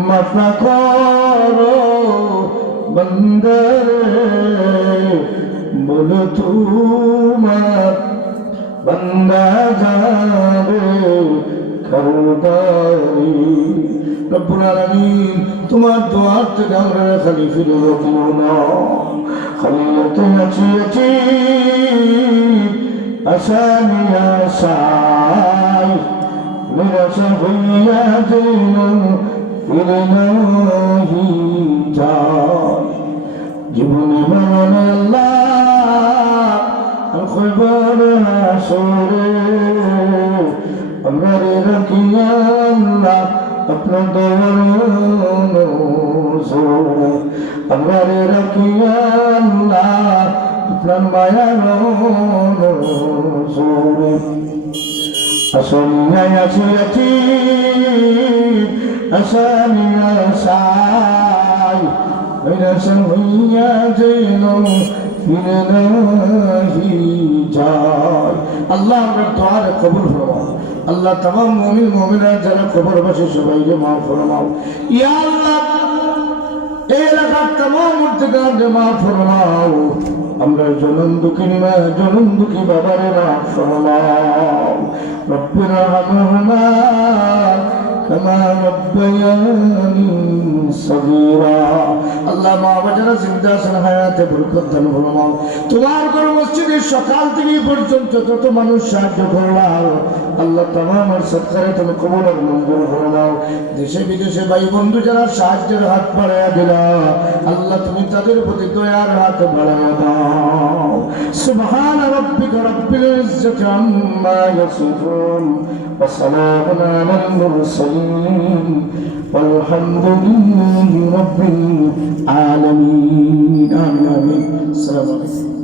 মাফ না করো বন্দরে বলো তোমার বন্দা যাবে খরদারি রব্বুল আলামিন তোমার দোয়ার থেকে আমরা খালি ফিরে রাখিও না খালি আছি আছি আসামি আশাই নিরাশা হইয়া যেন ফিরে নাহি যায় জীবনে মরণে আল্লাহ খবর হাসরে আমরা রাখি আল্লাহ আপনার দয়ার নজরে আমরা রাখি আল্লাহ আপনার মায়ার নজরে আসনিয়া আছি আসনিয়া সাই নিরাশা হইয়া যেন ফিরে নাহি যায় আল্লাহ আমরা দোয়া কবুল ফরমাও আল্লাহ तमाम মুমিন মুমিনাত যারা কবরবাসী সবাইকে মাফ ফরমাও ইয়া আল্লাহ এই এলাকার तमाम মুর্তকাকে মাফ ফরমাও আমরা জনম দুঃখী বাবারে মাফ ফরমাও রব্বির রহমহুমা কামা রব্বায়ানি صغيرا আল্লাহ মা বাবারা জিন্দা আছেন হায়াতে বরকত দান ফরমাও তোমার ঘর মসজিদে সকাল থেকে পর্যন্ত যত মানুষ সাহায্য করলাম আল্লাহ তামামের সৎকারে তুমি কবুল আর মঞ্জুর ফরমাও দেশে বিদেশে ভাই বন্ধু যারা সাহায্যের হাত বাড়াইয়া দিলা আল্লাহ তুমি তাদের প্রতি দয়ার হাত বাড়াইয়া দাও সুবহান রাব্বিকা রাব্বিল ইজ্জাতি আম্মা ইয়াসিফুন ওয়া সালামুন আলাল মুরসালিন والحمد لله رب العالمين آمين آمين السلام عليكم